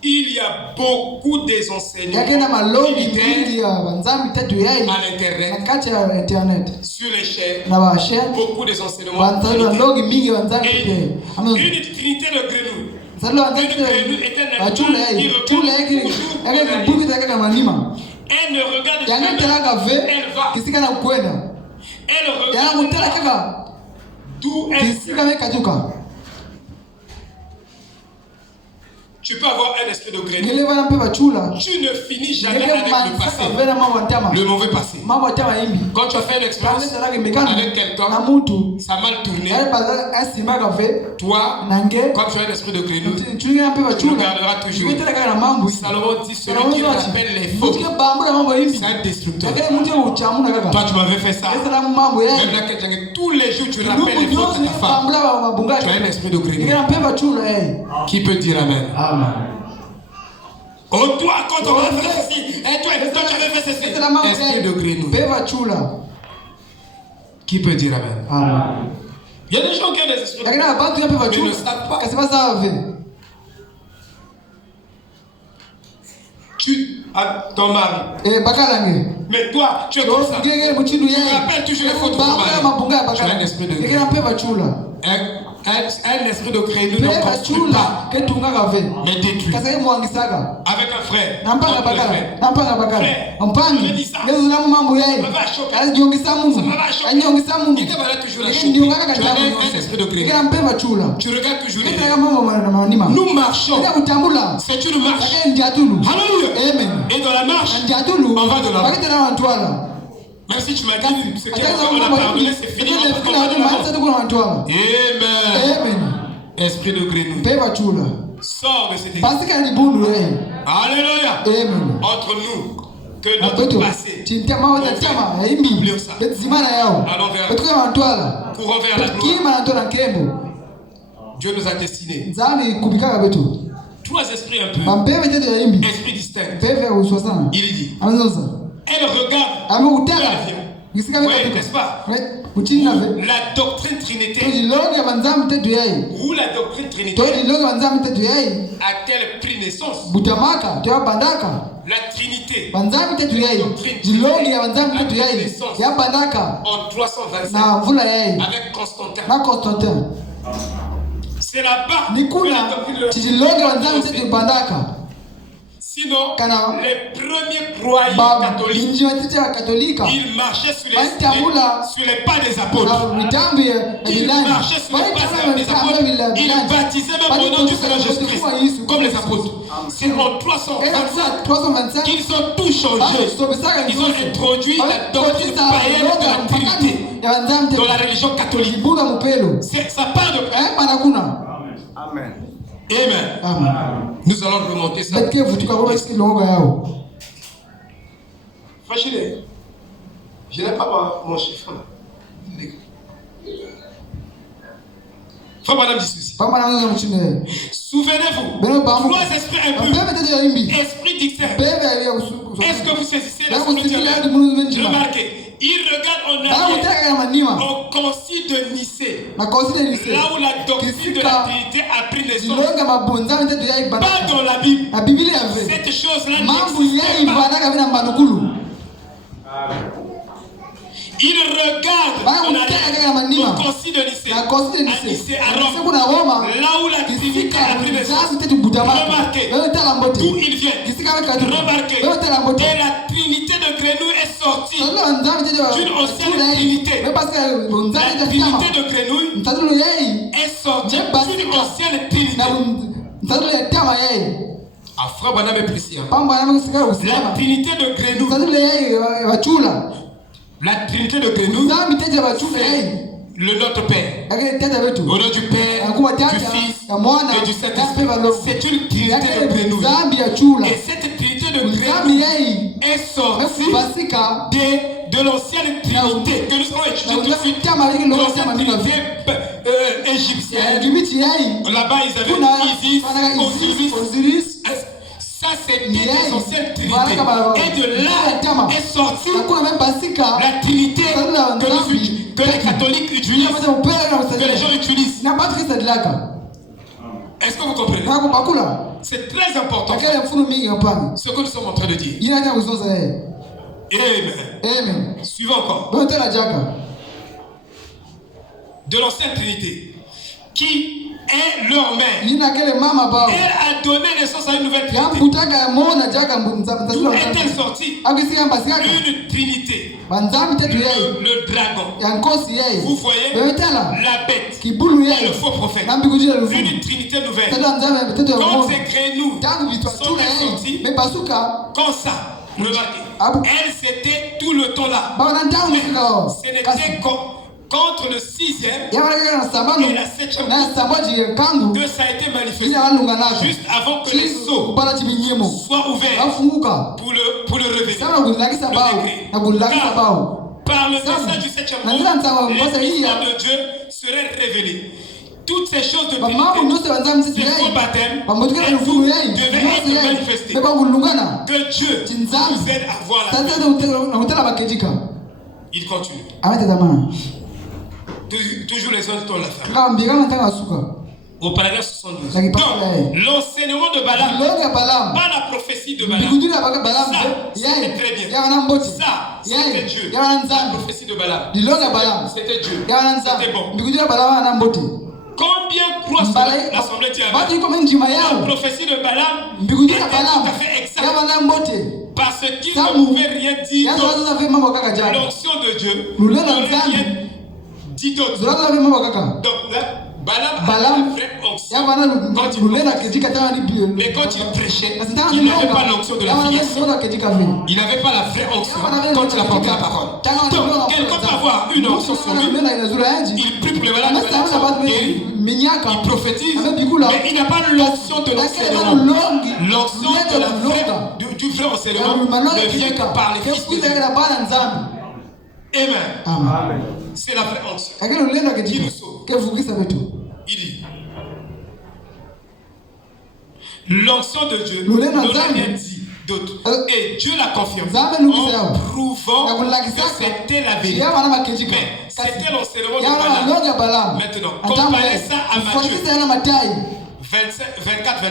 Il y a beaucoup des enseignements militaires à l'internet, sur les chaînes, beaucoup des enseignements militaires. Et une trinité de grenouilles. Une grenouille est un animal qui regarde toujours. Elle ne regarde jamais, elle va. Elle regarde d'où elle vient. Tu peux avoir un esprit de grenouille. Tu ne finis jamais avec le passé. Le mauvais passé. Quand tu as fait une expérience avec quelqu'un, ça a mal tourné. Toi, quand tu as un esprit de grenouille, tu regarderas toujours. Salomon dit, celui qui rappelle les faux, c'est un destructeur. Toi, tu m'avais fait ça. Même là, tous les jours, tu rappelles les fautes de ta femme. Tu as un esprit de grenouille. Qui peut dire Amen? Oh, toi, quand on va faire ceci, et toi, tu avais fait ceci. Esprit de grenouille. Qui peut dire Amen? Il y a des gens qui ont des esprits de grenouille, mais ils ne savent pas. Tu as ton mari. Mais toi, tu es comme ça. Tu rappelles toujours les fautes de ton mari. Tu as un esprit de grenouille. Un esprit de grenouille ne construit pas, mais détruit. Avec un frère. Je dis ça. Ça va choquer. Il te va toujours la choquer. Tu as un esprit de grenouille. Tu regardes toujours. Nous marchons. C'est une marche. Alléluia. Et dans la marche, on va de l'avant. Même si tu m'as dit ce qu'on a pardonné, c'est fini. Amen. Esprit de grenouille. Sors de cette église. Alléluia. Entre nous, que notre passé. Oublions ça. Allons vers. Courons vers la gloire. Dieu nous a destinés. 3 esprits un peu. Esprit distinct. Il dit. Elle regarde. Oui, n'est-ce pas? La doctrine trinitaire. Où la doctrine trinitaire a-t-elle pris naissance? La Trinité. La doctrine trinitaire a pris naissance en 325 avec Constantin. C'est là-bas que la doctrine de la sinon, les premiers croyants catholiques, ils marchaient sur les pas des apôtres. Ils marchaient sur les pas des apôtres. Ils baptisaient même au nom du Seigneur Jésus-Christ, comme les apôtres. C'est en 325 qu'ils ont tout changé. Ils ont introduit la doctrine païenne de la Trinité dans la religion catholique. Ça part de... Amen. Amen. Nous allons remonter ça. Frère, je n'ai pas mon chiffre. Frère, madame dit ceci. Souvenez-vous, 3 esprits un peu. Esprit distinct. Est-ce que vous saisissez l'esprit spirituel? Remarquez. Il regarde au concile de Nicée, là où la doctrine de la Trinité a pris naissance. Pas dans la Bible. Cette chose-là n'existe pas. Il regarde au concile de Nicée, à Nicée, à Rome, là où la Trinité a pris naissance. Remarquez d'où il vient. Remarquez. Et la Trinité de grenouille est sortie d'une ancienne Trinité. La Trinité de grenouille est sortie d'une ancienne Trinité. Frère Banam est précis. La Trinité de grenouille. La Trinité de grenouille, c'est le Notre Père. Au nom du Père, du Fils et du Saint-Esprit. C'est une Trinité de grenouille. Et cette Trinité de grenouille est sortie de l'ancienne Trinité que nous allons étudier tout de suite. L'ancienne Trinité égyptienne. Là-bas, ils avaient Osiris. Ça, c'était des anciennes trinités. Et de là est sortie la trinité que les catholiques utilisent, que les gens utilisent. Est-ce que vous comprenez? C'est très important ce que nous sommes en train de dire. Amen. Suivons encore. De l'ancienne trinité qui est leur mère. Elle a donné naissance à une nouvelle trinité. D'où est-elle sortie? Une trinité. Le dragon. Vous voyez la bête et le faux prophète. Une trinité nouvelle. Quand ces grenouilles sont sorties, comme ça, remarquez, elles étaient tout le temps là. Mais ce n'était contre le 6e et la 7e que ça a été manifesté juste avant que les sceaux soient ouverts pour le révéler. Car par le message du 7e jour, les mystères de Dieu seraient révélés. Toutes ces choses de Trinité, ces faux baptêmes, elles devaient être manifestées. Que Dieu nous aide à voir la vie. Il continue. Toujours les hommes tournent la femme. Au paragraphe 72. Donc, l'enseignement de Balaam, pas la prophétie de Balaam. Ça, c'était très bien. Ça, c'était Dieu. La prophétie de Balaam, c'était Dieu. C'était bon. Combien croient cela? L'Assemblée dit Amen. La prophétie de Balaam était tout à fait exacte. Parce qu'il ne pouvait rien dire d'autre. L'onction de Dieu ne pouvait rien dire d'autre. Donc là, Balaam avait la vraie onction mais quand il prêchait, il n'avait pas l'onction de la filiation. Il n'avait pas la vraie onction quand il apportait la parole. Donc, quelqu'un peut avoir une onction sur lui, il prie pour le malade, il prophétise, mais il n'a pas l'onction de l'enseignement. L'onction du vrai enseignement ne vient que par les fils de Dieu. Amen. C'est la vraie onction qui nous sauve. Il dit l'onction de Dieu ne l'a rien dit d'autre. Et Dieu l'a confirmé en prouvant que c'était la vérité. Mais c'était l'enseignement de Balaam. Maintenant, comparez ça à Matthieu 24.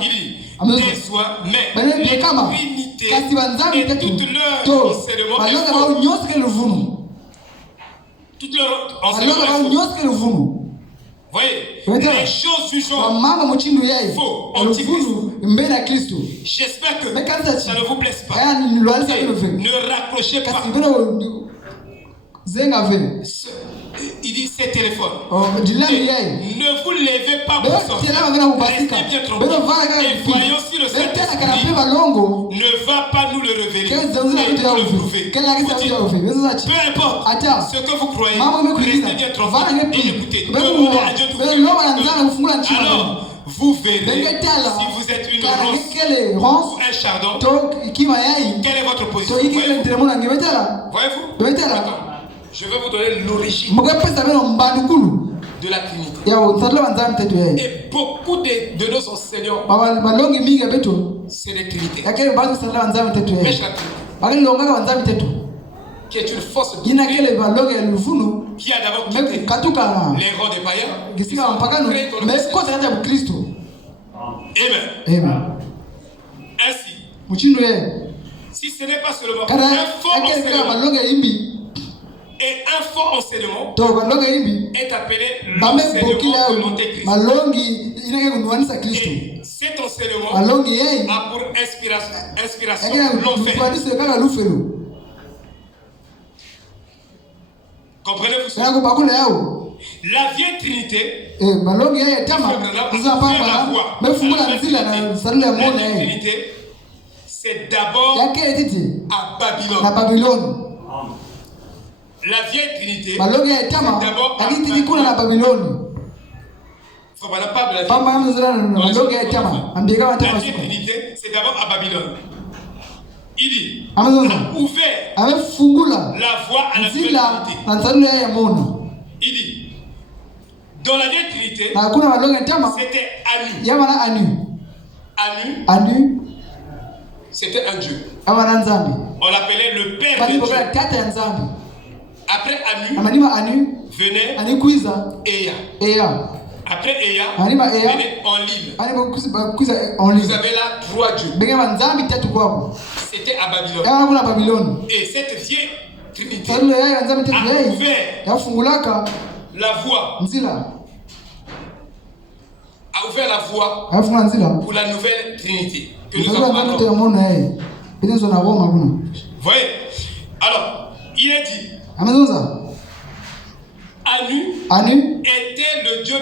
Il dit déçoit, mais les trinités et tout leur enseignement est faux. Tout leur enseignement est faux. Voyez, les choses du genre faux, antichrist. J'espère que ça ne vous blesse pas. Ne raccrochez pas. Il dit ces téléphones. Ne vous levez pas pour sortir. Restez bien tranquille. Et voyons si le Saint-Esprit ne va pas nous le révéler et nous le prouver. Peu importe ce que vous croyez, restez bien tranquille et écoutez. Demandez à Dieu tout. Alors, vous verrez si vous êtes une ronce ou un chardon. Quelle est votre position? Voyez-vous? Attends. Je vais vous donner l'origine de la Trinité. Et beaucoup de nos enseignants, c'est les Trinités. Mais la Trinité, qui est une force qui a d'abord quitté les rangs des païens, Amen. Ainsi, si ce n'est pas seulement un fort enseignement, et un fort enseignement est appelé l'enseignement de l'Antéchrist. Et cet enseignement a pour inspiration l'enfer. Comprenez-vous ça? La vieille Trinité, c'est d'abord à Babylone. La vieille Trinité, c'est d'abord à Babylone. Faut pas de la vieille Trinité, c'est d'abord à Babylone. Il dit, a ouvert la voie à la vieille Trinité. Il dit, dans la vieille Trinité, c'était Anu. C'était un Dieu. On l'appelait le Père de Dieu. Après Anu, venait Ea. Après Ea, venait Enlil. Vous avez là 3 dieux. C'était à Babylone. Et cette vieille Trinité a ouvert la voie. A ouvert la voie pour la nouvelle Trinité que nous avons maintenant. Vous voyez? Alors, il est dit Anu était le dieu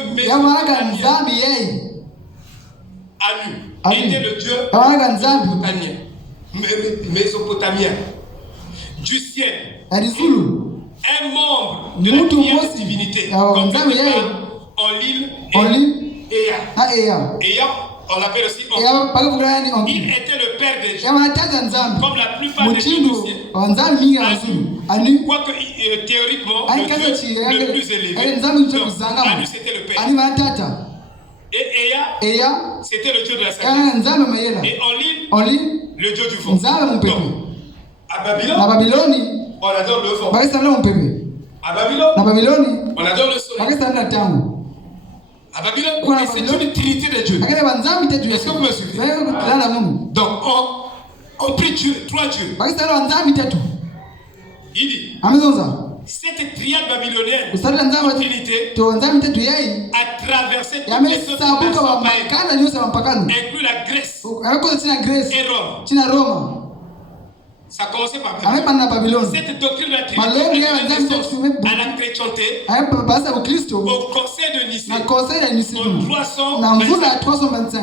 mésopotamien du ciel, un membre de la première divinité, comme Enlil et Ea. On l'appelle aussi Enlil. Il était le père des dieux, comme la plupart des dieux du ciel. Quoique théoriquement, le plus élevé. Donc, Anu c'était le père. Et Ea, c'était le dieu de la sagesse. Et Enlil, le dieu du vent. Donc, à Babylone, on adore le vent. À Babylone, on adore le soleil. À Babylone, c'est une trinité de Dieu. Est-ce que vous me suivez? Donc, on prie Dieu, 3 dieux. Il dit, cette triade babylonienne, trinité, a traversé toutes les autres nations païennes, inclut la Grèce et Rome. Ça a commencé par Babylone. Cette doctrine de la Trinité à la chrétienté, au conseil de Nicée, en 325.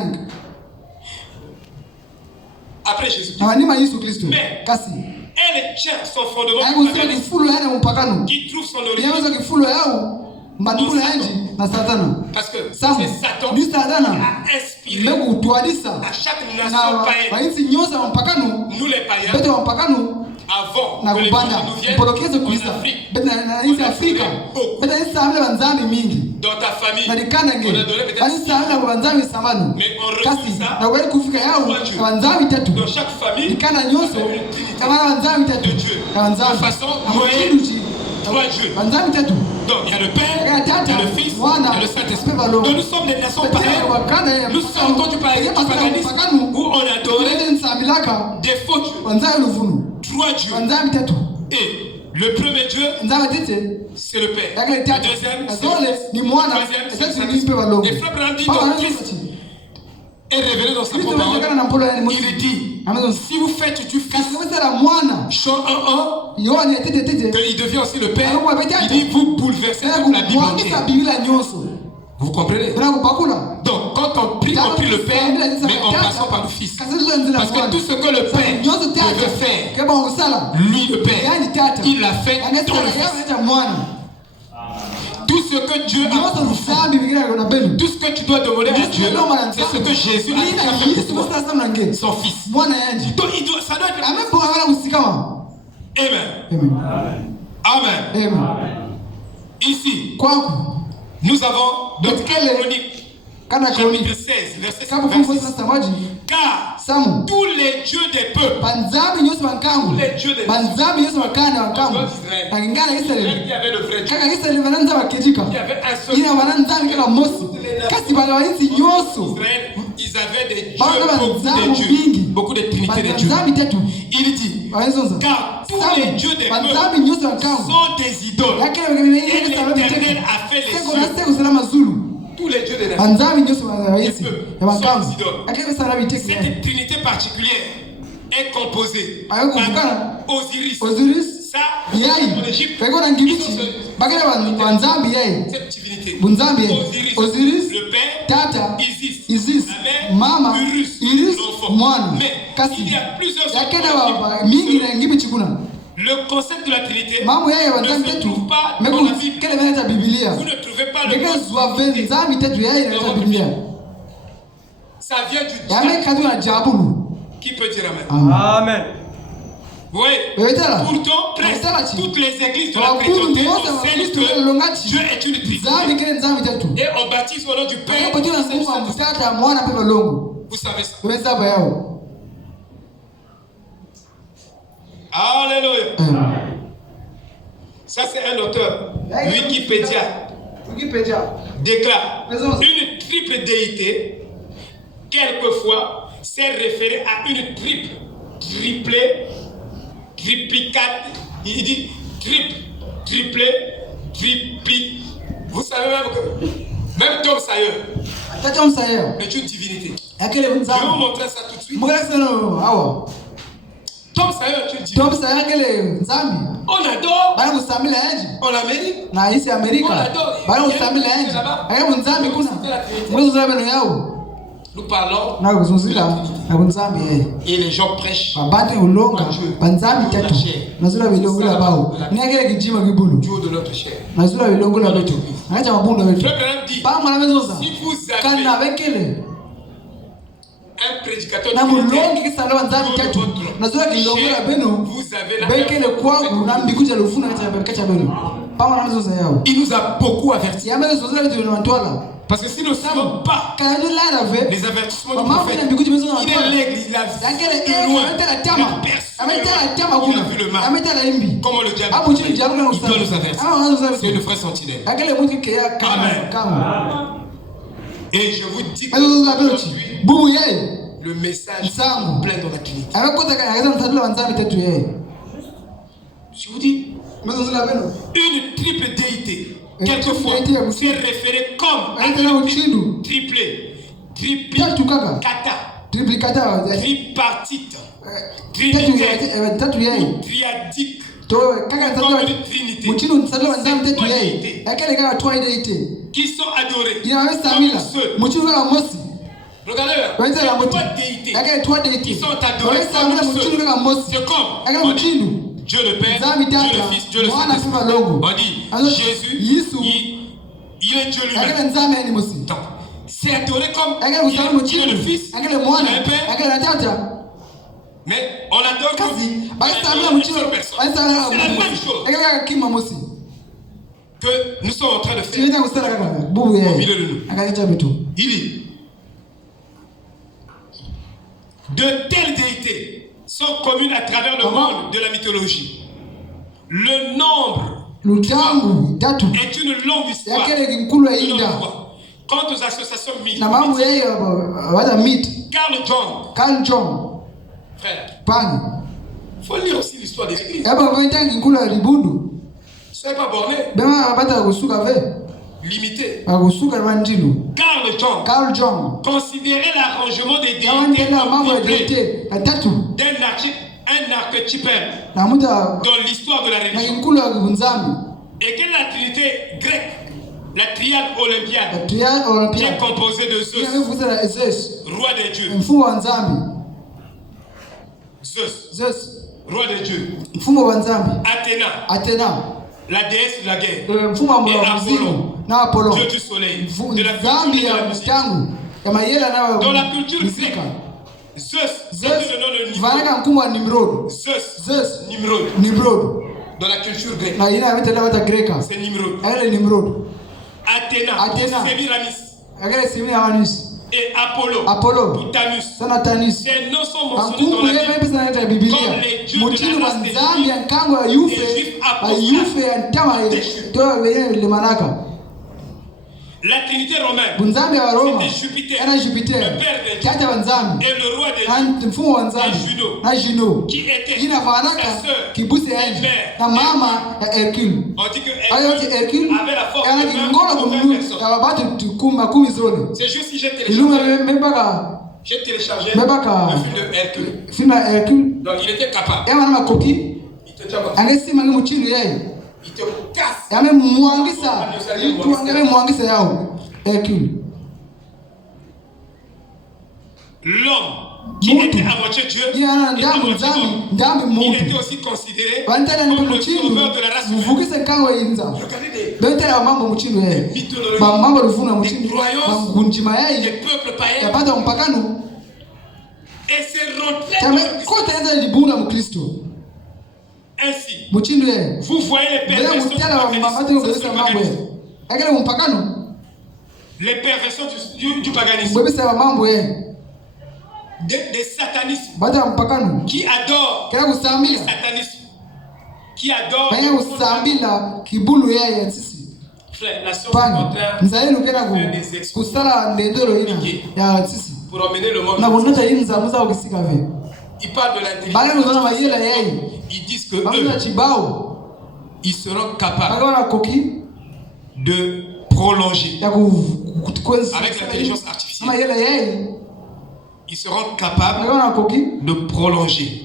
Après Jésus-Christ. Mais elle tient son fondement qui trouve son origine. Parce que c'est Satan qui a inspiré à chaque nation païenne, nous les païens, avant que les gens nous viennent en Afrique, dans ta famille, on a donné peut-être, mais on refuse ça. Dans chaque famille, de Dieu. De façon moyenne, 3 dieux. Donc il y a le Père, il y a le Fils, il y a le Saint-Esprit. Donc nous sommes des nations païennes. Nous sortons du paganisme où on adorait des faux dieux. 3 dieux. Et le premier Dieu, c'est le Père. Le deuxième, c'est le Fils. Le troisième, c'est le Saint-Esprit. Et Frère Branham dit donc Christ est révélé dans sa propre parole. Il dit, si vous faites du Fils, Jean 1:1, il devient aussi le Père. Il dit, vous bouleversez toute la Bible entière. Vous comprenez? Donc, quand on prie le Père, mais en passant par le Fils. Parce que tout ce que le Père veut faire, lui le Père, il l'a fait dans le Fils. Tout ce que Dieu a fait, tout ce que tu dois demander à Dieu, c'est ce que Jésus a fait pour toi, son Fils. Ça doit être Amen. Amen. Ici, nous avons dans Chronique, chapitre 16, verset 56. Car tous les dieux des peuples, tous les dieux des nations, Israël qui avait le vrai Dieu, il y avait un seul Dieu. Israël, ils avaient des dieux, beaucoup de trinités de dieux. Il dit, car tous les dieux des peuples sont des idoles, et l'Éternel a fait les cieux. Tous les dieux des nations sont des idoles. Cette trinité particulière est composée par Osiris, ça, en Égypte, cette divinité. Osiris, le père, Isis, la mère, Urus, l'enfant. Mais il y a plusieurs autres. Le concept de la Trinité ne se trouve pas dans la Bible. Vous ne trouvez pas le concept de la Bible. Ça vient du diable. Qui peut dire Amen? Amen. Vous voyez, pourtant, presque toutes les églises de la chrétienté enseignent que Dieu est une Trinité. Et on baptise au nom du Père. Vous savez ça. Alléluia. Ça, c'est un auteur. Wikipédia déclare une triple déité, quelquefois, s'est référé à une triplicate. Il dit triplé. Vous savez même Tom Sawyer est une divinité. Je vais vous montrer ça tout de suite. Tom Sawyer est une divinité. On adore. En Amérique. On adore. Nous parlons de la Trinité. Et les gens prêchent Dieu de notre chair. Si vous avez un prédicateur vous avez il nous a beaucoup avertis. Parce que si nous ne savons pas les avertissements du prophète, il est l'aigle, il a vu loin il a vu le mal. Comment le diable il doit nous avertir. C'est une vraie sentinelle. Amen. Et je vous dis que aujourd'hui, le message est plein dans la clinique. Je vous dis, une triple déité, quelquefois, c'est référé comme triplé, triplicata, tripartite, trinitaire, triadique, comme une trinité. Qui sont adorés comme ceux. Regardez, trois déités qui sont adorés comme ceux. C'est comme on dit Dieu le Père, Dieu le Fils, Dieu le Saint-Esprit. On dit Jésus, il est Dieu lui-même. Donc, c'est adoré comme il est le Fils, il est le Père. Mais on adore comme une seule personne. C'est la même chose que nous sommes en train de faire au milieu de nous. Il dit, de telles déités sont communes à travers le monde de la mythologie. Le nombre est une longue histoire de notre foi. Quant aux associations mythiques, Carl Jung, frère, il faut lire aussi l'histoire des églises. Soyez pas borné. Limité. Carl Jung considérait l'arrangement des déités d'un archétype dans l'histoire de la religion. Et quelle est la trinité grecque? La triade olympiade qui est composée de Zeus, roi des dieux. Zeus, roi des dieux. Athéna, la déesse de la guerre. Et Apollon, dieu du soleil. De la culture de la musique. Dans la culture grecque, Zeus est le nom de Nimrod. Zeus, Nimrod. Dans la culture grecque, c'est Nimrod. Athéna, Sémiramis. Et Apollo, Tamus. Ces noms sont mentionnés dans la Bible comme les dieux de la race des Juifs apostates déchus. La Trinité romaine, c'était Jupiter, le père des dieux, et le roi des dieux, et Juno, qui était sa sœur, et mère. On dit que Hercule avait la force de 20 personnes. C'est juste si j'ai téléchargé le film de Hercule. Donc il était capable. Il te dit il te casse. L'homme qui était à moitié Dieu était à moitié homme. Il était aussi considéré comme le sauveur de la race humaine. Regardez des mythologies, des croyances, des peuples païens. Et c'est rentré ainsi, vous voyez les perversions du paganisme, des satanismes qui adorent le satanisme, qui adorent frère, la science contraire fait des exploits pour emmener le monde. Ils parlent de l'intelligence. Ils disent que eux, ils seront capables de prolonger avec l'intelligence artificielle. Ils seront capables de prolonger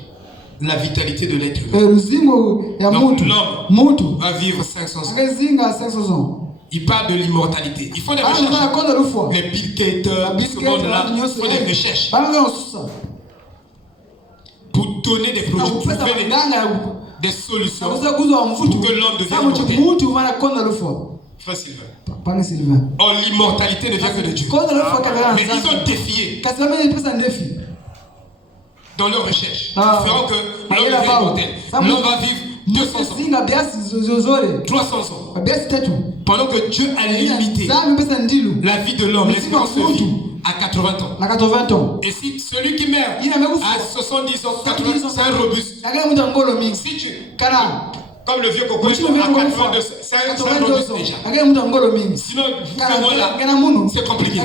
la vitalité de l'être humain. Donc l'homme va vivre 500 ans. Ils parlent de l'immortalité. Ils font des recherches. Les Bill Gates, ce monde-là, ils font des recherches pour donner des produits, pour trouver des solutions pour que l'homme devienne immortel. Frère Sylvain. Oh, l'immortalité ne vient que de Dieu. Mais ils ont défié dans leurs recherches. Ils feront que l'homme devient immortel. L'homme va vivre 200 ans, 300 ans. Pendant que Dieu a limité la vie de l'homme, l'espérance de vie, à 80 ans. Et si celui qui meurt à 70 ans, 80 ans, c'est un robuste. Si tu Comme le vieux coco à 82, ça remonte déjà. Sinon, vous c'est compliqué.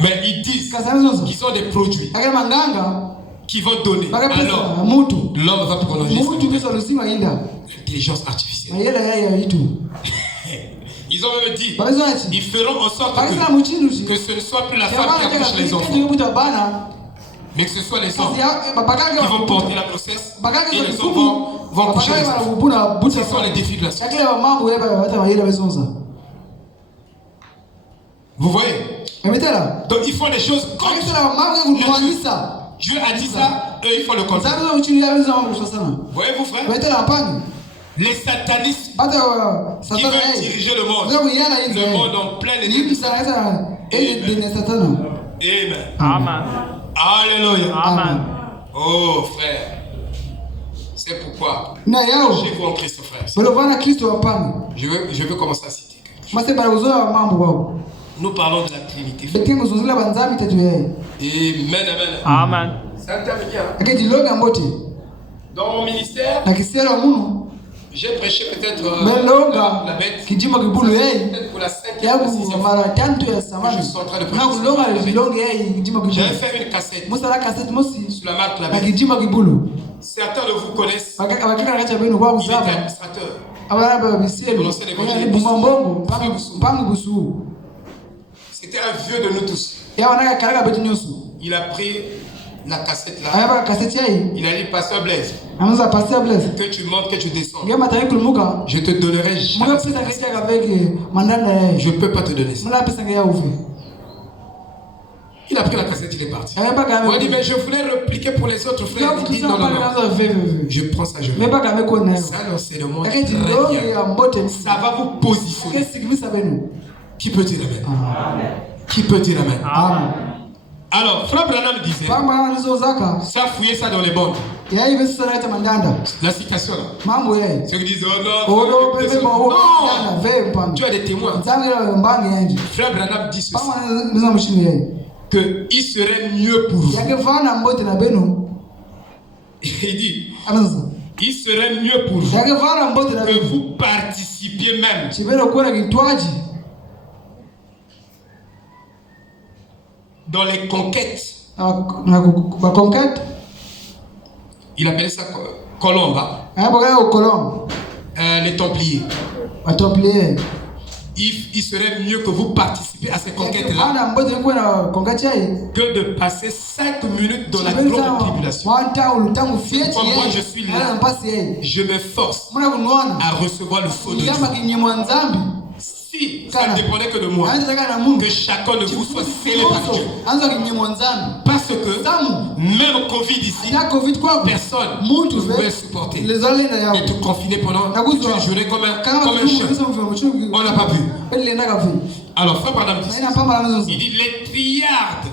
Mais ils disent qu'ils ont des produits qui vont donner. Alors, l'homme va prolonger l'intelligence artificielle. Ils ont même dit, ils feront en sorte que ce ne soit plus la femme qui accouche les enfants, mais que ce soit les hommes qui vont porter la grossesse et les enfants vont coucher les enfants. Ce sont les défis de la société. Vous voyez? Donc ils font des choses comme Dieu a dit ça, eux ils font le contraire. Voyez-vous frère? Les satanistes qui veulent diriger le monde en plein Amen. Amen. Alléluia. Amen. Oh frère, c'est pourquoi chez vous en Christ frère. Je veux commencer à citer quelque chose. Nous parlons de la Trinité. Amen. Amen. Ça intervient. Dans mon ministère, j'ai prêché peut-être la bête. Peut-être pour la 5e ou 6e fois. Je suis en train de prêcher. J'avais fait une cassette sur la marque La Bête. Certains de vous connaissent. Il était administrateur. C'était un vieux de nous tous. Il a pris la cassette là. Il a dit Pasteur Blaise, que tu montes, que tu descends, je te donnerai jamais cette cassette. Je ne peux pas te donner ça. Il a pris la cassette, il est parti. On a dit mais je voulais répliquer pour les autres frères. Il dit non. Je prends ça, je vais. Ça l'enseignement très bien. Ça va vous positionner. Qui peut dire amen? Qui peut dire amen? Amen. Alors, Frère Branham disait, ça fouillait ça dans les bornes. La citation là. Ceux qui disent, oh non, tu as des témoins. Frère Branham dit ceci, qu'il serait mieux pour vous. Il dit, il serait mieux pour vous que vous participiez même dans les conquêtes. Il appelait ça Colombe. Les Templiers. Il serait mieux que vous participiez à ces conquêtes-là que de passer 5 minutes dans la grande tribulation. Comme moi je suis là, je m'efforce à recevoir le sceau de Dieu. Si ça ne dépendait que de moi, que chacun de vous soit scellé par Dieu. Parce que même Covid ici, personne ne pouvait supporter. Et tout confiné pendant toute une journée comme un chien. On n'a pas pu. Alors, Frère Branham dit, il dit les triardes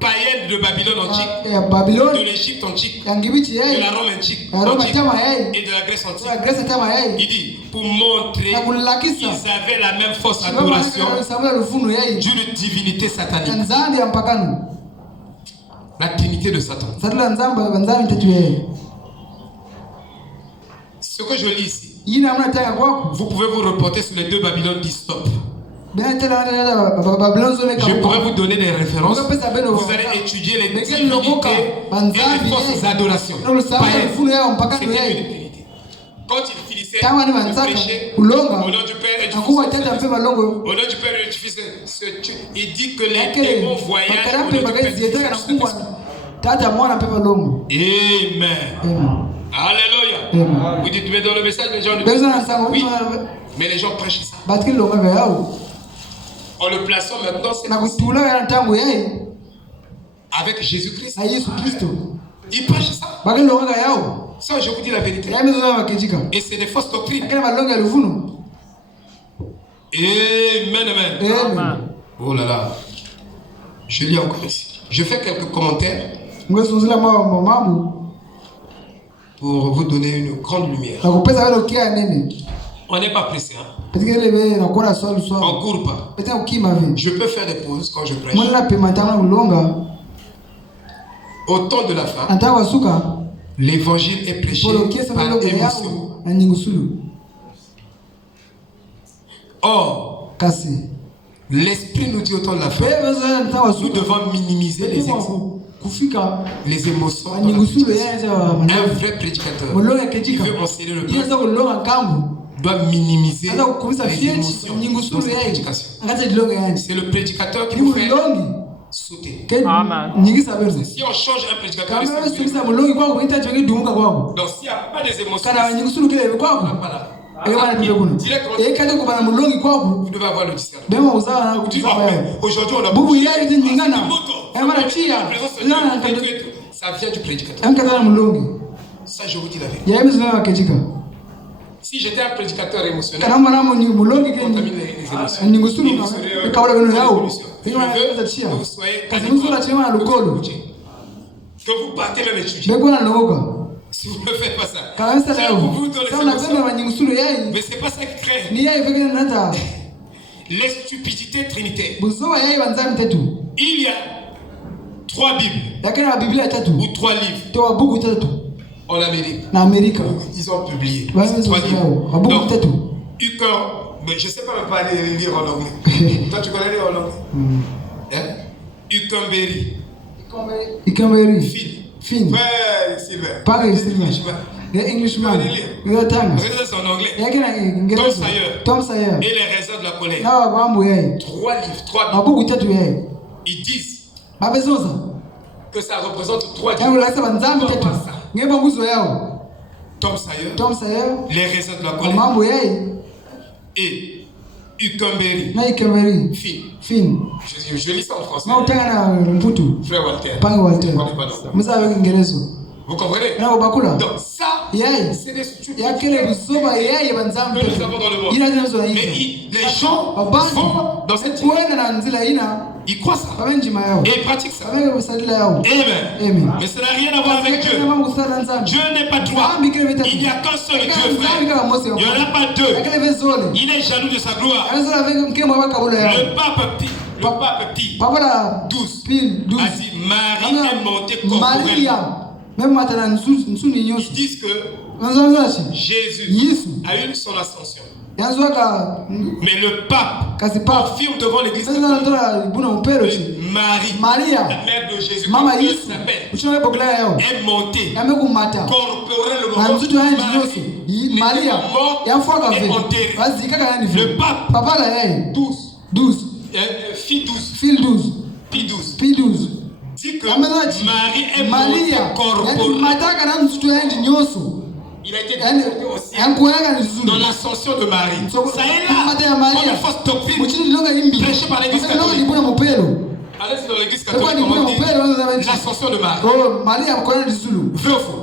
païennes de Babylone antique, de l'Égypte antique, de la Rome antique et de la Grèce antique. Il dit, pour montrer qu'ils avaient la même fausse adoration d'une divinité satanique. La trinité de Satan. Ce que je lis ici, vous pouvez vous reporter sur les 2 Babylone qui stop. Je pourrais vous donner des références. Vous allez étudier les divinités et les fausses adorations. C'était une divinité. Quand il finissait de prêcher, au nom du Père et du Fils, il dit que les démons voyagent au nom du Père et du Fils. Amen. Alléluia. Vous dites, mais dans le message, les gens ne prêchent pas. Oui, mais les gens prêchent ça. En le plaçant maintenant, avec Jésus-Christ. Il prêche ça. Ça, je vous dis la vérité. Et c'est des fausses doctrines. Amen, amen. Oh là là. Je lis encore ici. Je fais quelques commentaires pour vous donner une grande lumière. On n'est pas pressé. Hein? On court pas. Je peux faire des pauses quand je prêche. Au temps de la fin, l'évangile est prêché par émotion. Or, l'esprit nous dit autant de la fin. Nous devons minimiser les émotions. Un vrai prédicateur qui veut enseigner le peuple doit minimiser les émotions dans sa prédication. C'est le prédicateur qui nous fait sauter. Amen. Si on change un prédicateur, donc s'il n'y a pas des émotions, on n'a pas là. Vous devez avoir le discernement. Aujourd'hui on a beaucoup de ça vient du prédicateur. Ça je vous dis la vérité. Si j'étais un prédicateur émotionnel, je contamine les émotions. Je veux que vous soyez que vous partez même étudier. Si vous ne faites pas ça, vous dans les émotions. Mais ce n'est pas ça qui crée les stupidités trinitaires. Il y a 3 Bibles ou 3 livres en Amérique. Ils ont publié 3 livres. Donc, mais je ne sais pas même pas lire en anglais. Toi, tu connais lire en anglais? Ucumberry. Phil. Ouais, Sylvain. Pareil, Sylvain. Les Englishman. C'est en anglais. Tom Sawyer. Et les raisins de la colère. 3 livres. Ils disent que ça représente 3 livres. Tom Sawyer. Les raisins de la colère. Et Ucumberry. Phil. Je lis ça en français. Frère Walter. Vous comprenez? Donc ça, c'est des stupidités que nous avons dans le monde. Mais les gens vont dans cette idée. Ils croient ça. Et ils pratiquent ça. Amen. Mais ça n'a rien à voir avec Dieu. Dieu n'est pas trois. Il n'y a qu'un seul Dieu, frère. Il n'y en a pas deux. Il est jaloux de sa gloire. Le pape Pie 12 a dit Marie est montée corporellement. Ils disent que Jésus a eu son ascension. Mais le pape confirme devant l'église Marie, la mère de Jésus, est montée corporellement. Marie est morte et enterrée. Le pape 12 Pie 12 dit que Marie est montée corporellement. Il a été déporté aussi dans l'ascension de Marie. Ça est là, comme une fausse doctrine prêchée par l'église catholique. Allez-y dans l'église catholique, comment dire l'ascension de Marie. Vrai ou faux?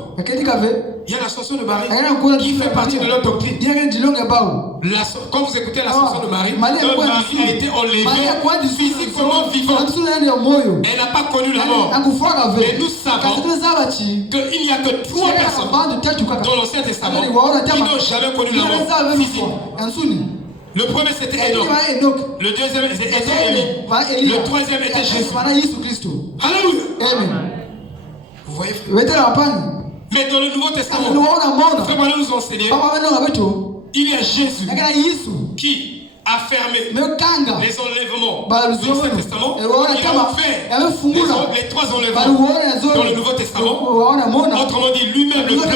Il y a l'ascension de Marie qui fait partie de leur doctrine. Quand vous écoutez l'ascension de Marie, Marie a été enlevée physiquement vivante. Elle n'a pas connu la mort. Mais nous savons qu'il n'y a que 3 personnes dans l'Ancien Testament qui n'ont jamais connu la mort physique. Le premier c'était Enoch. Le deuxième était Élie. Le troisième était Jésus. Alléluia. Amen. Vous voyez? Mais dans le Nouveau Testament, frère Manon nous enseignait, il y a Jésus qui a fermé les enlèvements dans l'Ancien Testament. Il a fait les 3 enlèvements dans le Nouveau Testament. Autrement dit, lui-même le premier a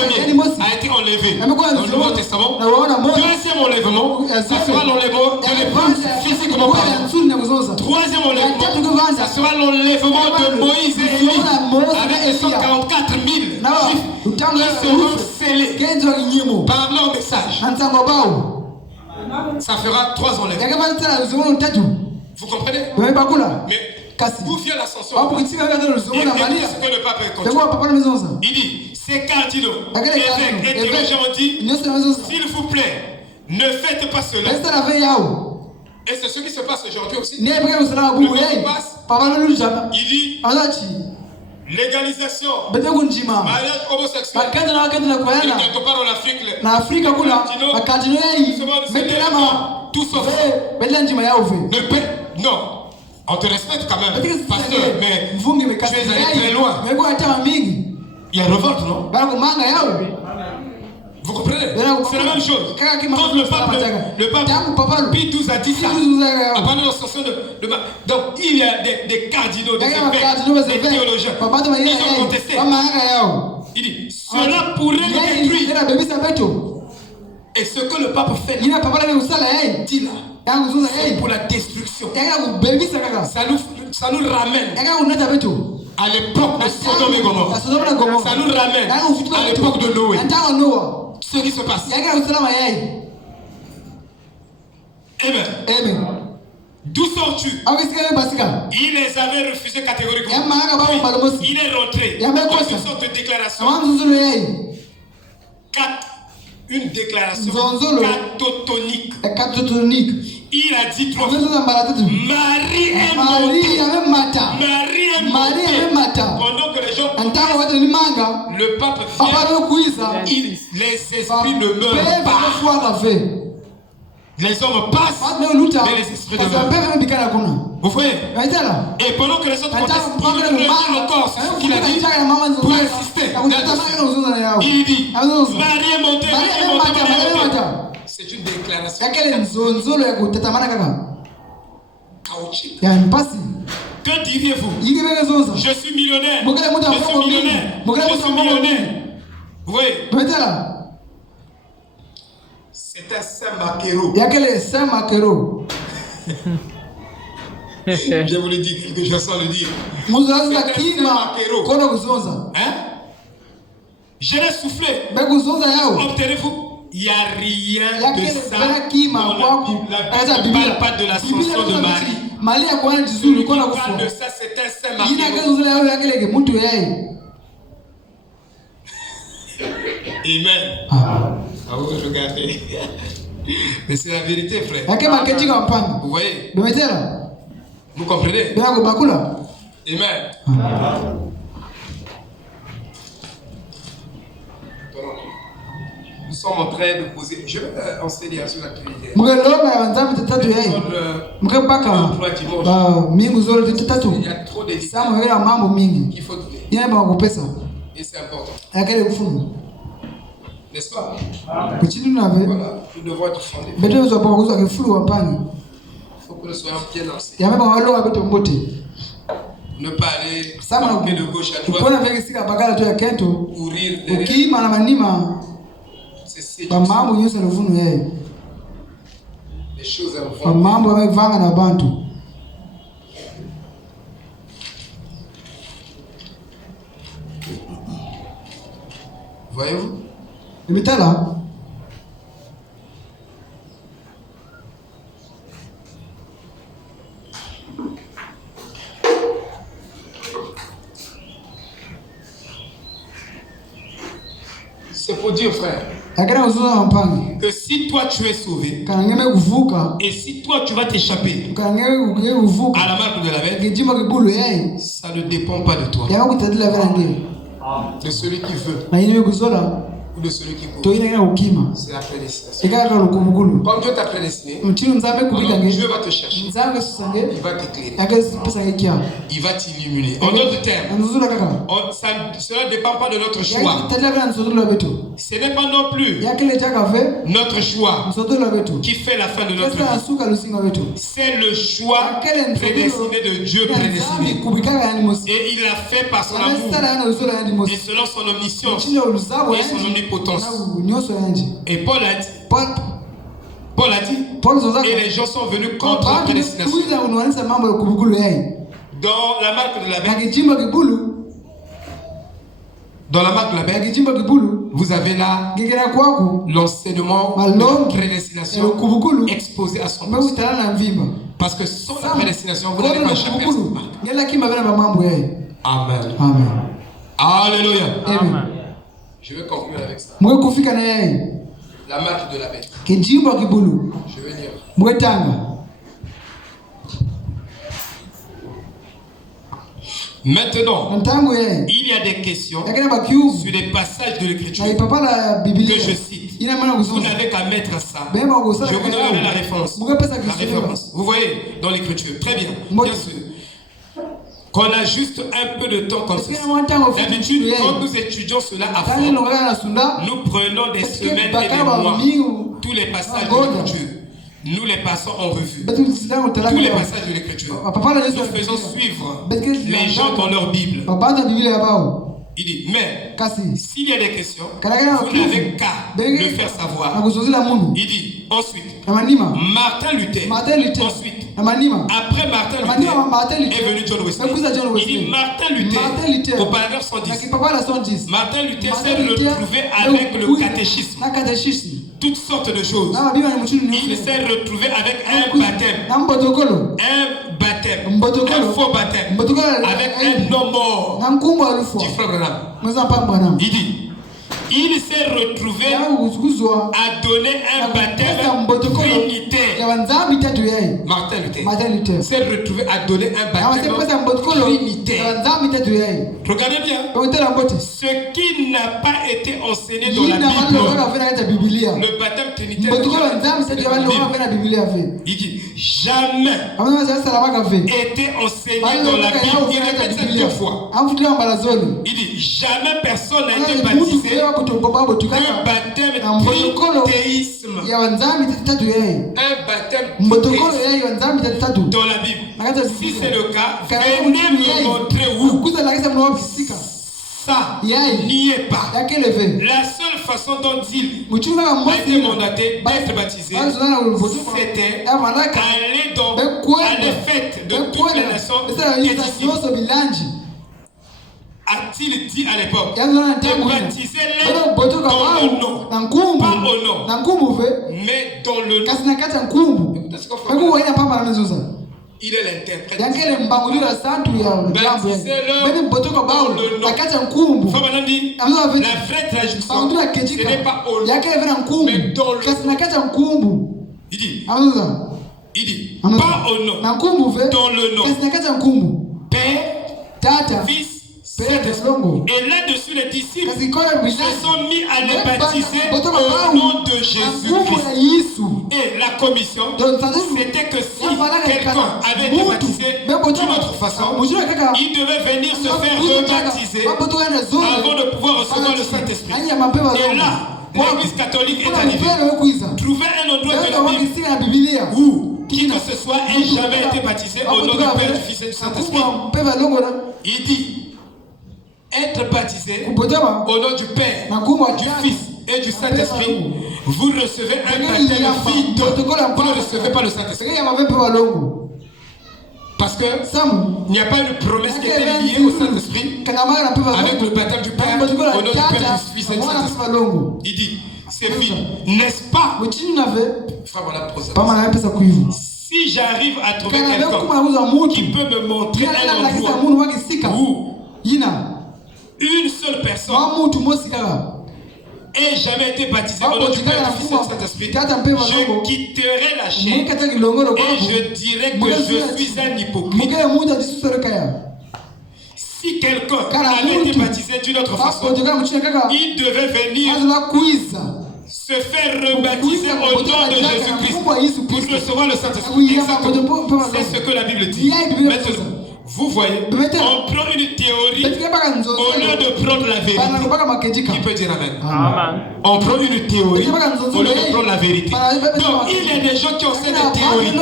été enlevé dans le Nouveau Testament. Deuxième enlèvement, ça sera l'enlèvement de l'épouse physiquement parlant. Troisième enlèvement, ça sera l'enlèvement de Moïse et Élie avec les 144 000 juifs qui seront scellés par leur message. Ça fera 3 enlèvements. Vous comprenez? Mais d'où vient l'ascension? Et ce que le pape continue. Il dit, ces cardinaux, évêques et dirigeants ont dit, s'il vous plaît, ne faites pas cela. Et c'est ce qui se passe aujourd'hui aussi. Le monde passe. Il dit, légalisation, mariage homosexuel. Et quelque part en Afrique, les cardinaux tout sauf non, on te respecte quand même, pasteur, mais tu es allé très loin. Il y a révolte, non? Vous comprenez? C'est la même chose. Quand le pape Pie XII a dit ça, a parlé de l'ascension de donc il y a des cardinaux, des évêques, des théologiens. Ils ont contesté. Il dit, cela pourrait le détruire. Et ce que le pape fait, dit là, c'est pour la destruction. Ça nous ramène à l'époque de Sodome et Gomorrhe. Ça nous ramène à l'époque de Noé. Ce qui se passe. Amen. D'où sors-tu? Il les avait refusés catégoriquement. Puis, il est rentré dans une sorte de déclaration. Une déclaration catatonique. Il a dit trois fois, Marie est montée. Pendant que les gens le pape vient, les esprits ne meurent pas. Les hommes passent, mais les esprits demeurent. Vous voyez? Et pendant que les autres contestent, il dit encore ce qu'il a dit pour insister. Il dit, Marie est montée, c'est une déclaration. Que diriez-vous? Je suis millionnaire. Vous voyez? C'est un Saint Maquero. Je vous le dis, quelque chose sans le dire. Hein? Je l'ai soufflé. Obtenez-vous. Il n'y a rien de ça dans la Bible. La Bible ne parle pas de l'ascension de Marie. Celui qui parle de ça, c'est un Saint Maquero. Amen. Ah oui, regardez. Mais c'est la vérité, frère. Vous voyez? Vous comprenez? Amen. Nous sommes en train de poser. Je vais enseigner sur la Trinité. Il y a trop de détails qu'il faut donner. Et c'est important. N'est-ce pas? Voilà, nous devons être fondés. Il faut que nous soyons bien enseignés. Ne pas aller camper de gauche à droite ou rire derrière. C'est séduction. Les choses inventées. Voyez-vous? C'est pour dire, frère, que si toi tu es sauvé et si toi tu vas t'échapper à la marque de la bête, ça ne dépend pas de toi, de celui qui veut ou de celui qui court. C'est la prédestination. Comme Dieu t'a prédestiné, Dieu va te chercher. Il va t'éclairer. Il va t'illuminer. En d'autres termes, cela ne dépend pas de notre choix. Ce n'est pas non plus notre choix qui fait la fin de notre vie. C'est le choix prédestiné de Dieu prédestiné. Et il l'a fait par son amour et selon son omniscience et son omnipotence. Et Paul a dit, et les gens sont venus contre la prédestination. Dans la marque de la bête, vous avez là l'enseignement de la prédestination exposé à son poste. Parce que sans la prédestination, vous n'allez pas échapper à cette marque. Amen. Alléluia. Amen. Je vais conclure avec ça. La marque de la bête. Je vais lire. Maintenant, il y a des questions sur des passages de l'Écriture que je cite. Vous n'avez qu'à mettre ça. Je vous donnerai la référence. Vous voyez dans l'Écriture. Très bien. Bien sûr. qu'on a juste un peu de temps comme ça. D'habitude, quand nous étudions cela à fond, nous prenons des semaines et des mois. Tous les passages de l'écriture, nous les passons en revue. Tous les passages de l'écriture. Nous faisons suivre les gens dans leur Bible. Il dit, mais s'il y a des questions, vous n'avez qu'à le faire savoir. Il dit, ensuite, Martin Luther. Ensuite, après Martin Luther est venu John Wesley. Il dit, Martin Luther, au paragraphe 110, Martin Luther s'est retrouvé avec le catéchisme. Toutes sortes de choses. Il s'est retrouvé avec un baptême. Un faux baptême. Avec un homme mort. Du frère Branham. Il dit, il s'est retrouvé à donner un baptême trinitaire. Martin Luther s'est retrouvé à donner un baptême trinitaire. Regardez bien. Ce qui n'a pas été enseigné dans la Bible, le baptême trinitaire, il dit jamais été enseigné dans la Bible. Il répète ça 2 fois. Il dit jamais personne n'a été baptisé un baptême trithéisme. Un baptême trithéisme dans la Bible. Si c'est le cas, venez me montrer où ça n'y est pas. La seule façon dont il a été mandaté d'être baptisé, c'était aller à les fêtes de toutes les nations et d'ici. A-t-il dit à l'époque de baptiser les dans le nom, pas au nom, mais dans le nom. Il est l'interprète. Baptisez-le dans le nom. La vraie traduction, ce n'est pas au nom, mais dans le nom. Il dit, pas au nom, dans le nom. Père, Fils, et là-dessus, les disciples se sont mis à les baptiser au nom de Jésus-Christ. Et la commission, c'était que si quelqu'un avait été baptisé d'une autre façon, il devait venir se faire rebaptiser avant de pouvoir recevoir le Saint-Esprit. Et là, l'Église catholique est arrivée. Trouver un endroit de la Bible où qui que ce soit ait jamais été baptisé au nom du Père, du Fils et du Saint-Esprit. Il dit être baptisé au nom du Père, du Fils et du Saint-Esprit, vous recevez un baptême vide. Vous ne recevez pas le Saint-Esprit. Parce que il n'y a pas une promesse qui était liée au Saint-Esprit avec le baptême du Père au nom du Père, du Fils et du Saint-Esprit. Il dit, c'est vide, n'est-ce pas? Si j'arrive à trouver quelqu'un qui peut me montrer un endroit où une seule personne et jamais été baptisé au nom du Père, du Fils et du Saint-Esprit, je quitterai la chair et je dirai que je suis un hypocrite. Si quelqu'un avait été baptisé d'une autre façon, il devait venir se faire rebaptiser au nom de Jésus-Christ pour recevoir le Saint-Esprit. C'est ce que la Bible dit. Maintenant, vous voyez, on prend une théorie au lieu de prendre la vérité. Qui peut dire amen? On prend une théorie au lieu de prendre la vérité. Donc, il y a des gens qui ont cette théorie.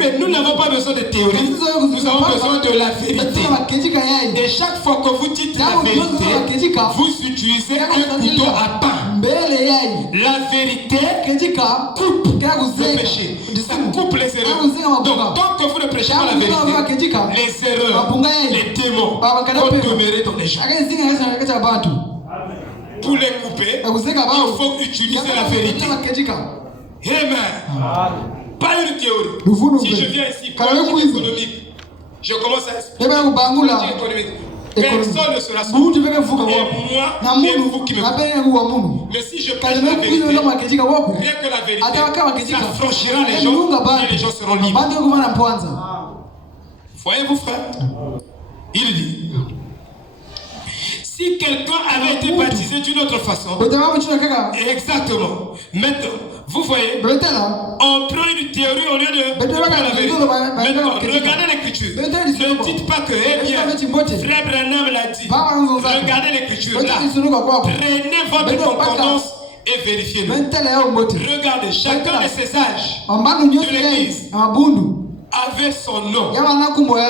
Mais nous n'avons pas besoin de théorie. Nous avons besoin de la vérité. Et chaque fois que vous dites la vérité, vous utilisez un couteau à pain. La vérité coupe le péché. Ça coupe les erreurs. Donc, tant que vous ne prêchez pas la vérité, les erreurs, les démons vont demeurer dans les gens. Pour les couper, il faut utiliser la vérité. Amen. Pas une théorie. Si je viens ici, politique économique, je commence à expliquer économique. Personne ne sera sauvé. Et moi, et vous qui me voyez. Mais si je prêche la vérité, rien que la vérité, ça franchira les gens et les gens seront libres. Voyez-vous, frère? Il dit, si quelqu'un avait été baptisé d'une autre façon, exactement. Maintenant, vous voyez, on prend une théorie au lieu de la vérité. Maintenant, regardez l'écriture. Ne dites pas que Frère Branham l'a dit. Regardez l'écriture là. Prenez votre concordance et vérifiez-le. Regardez, chacun de ces âges de l'église avait son nom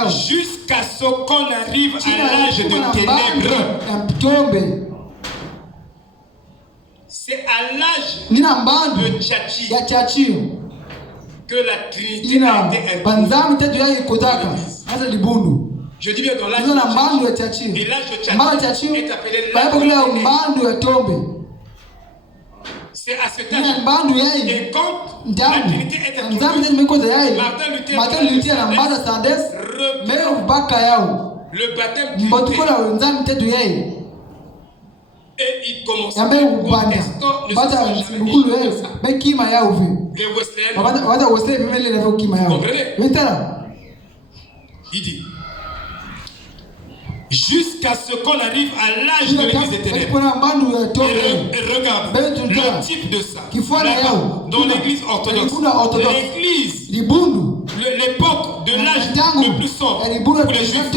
jusqu'à ce qu'on arrive à l'âge de ténèbres. C'est à l'âge de Tchatchir que la Trinité a été introduite. Je dis bien dans l'âge de Tchatchir. Et l'âge de Tchatchir est appelé l'âge de ténèbres. C'est à cet âge. Et quand la Trinité est introduite, Martin Luther le baptême du et il commence à les Wesleyens. Vous comprenez? Il dit jusqu'à ce qu'on arrive à l'âge de l'église des ténèbres. Et regarde le type de ça. Dans l'église orthodoxe, l'église, l'époque de l'âge le plus sombre pour les juifs,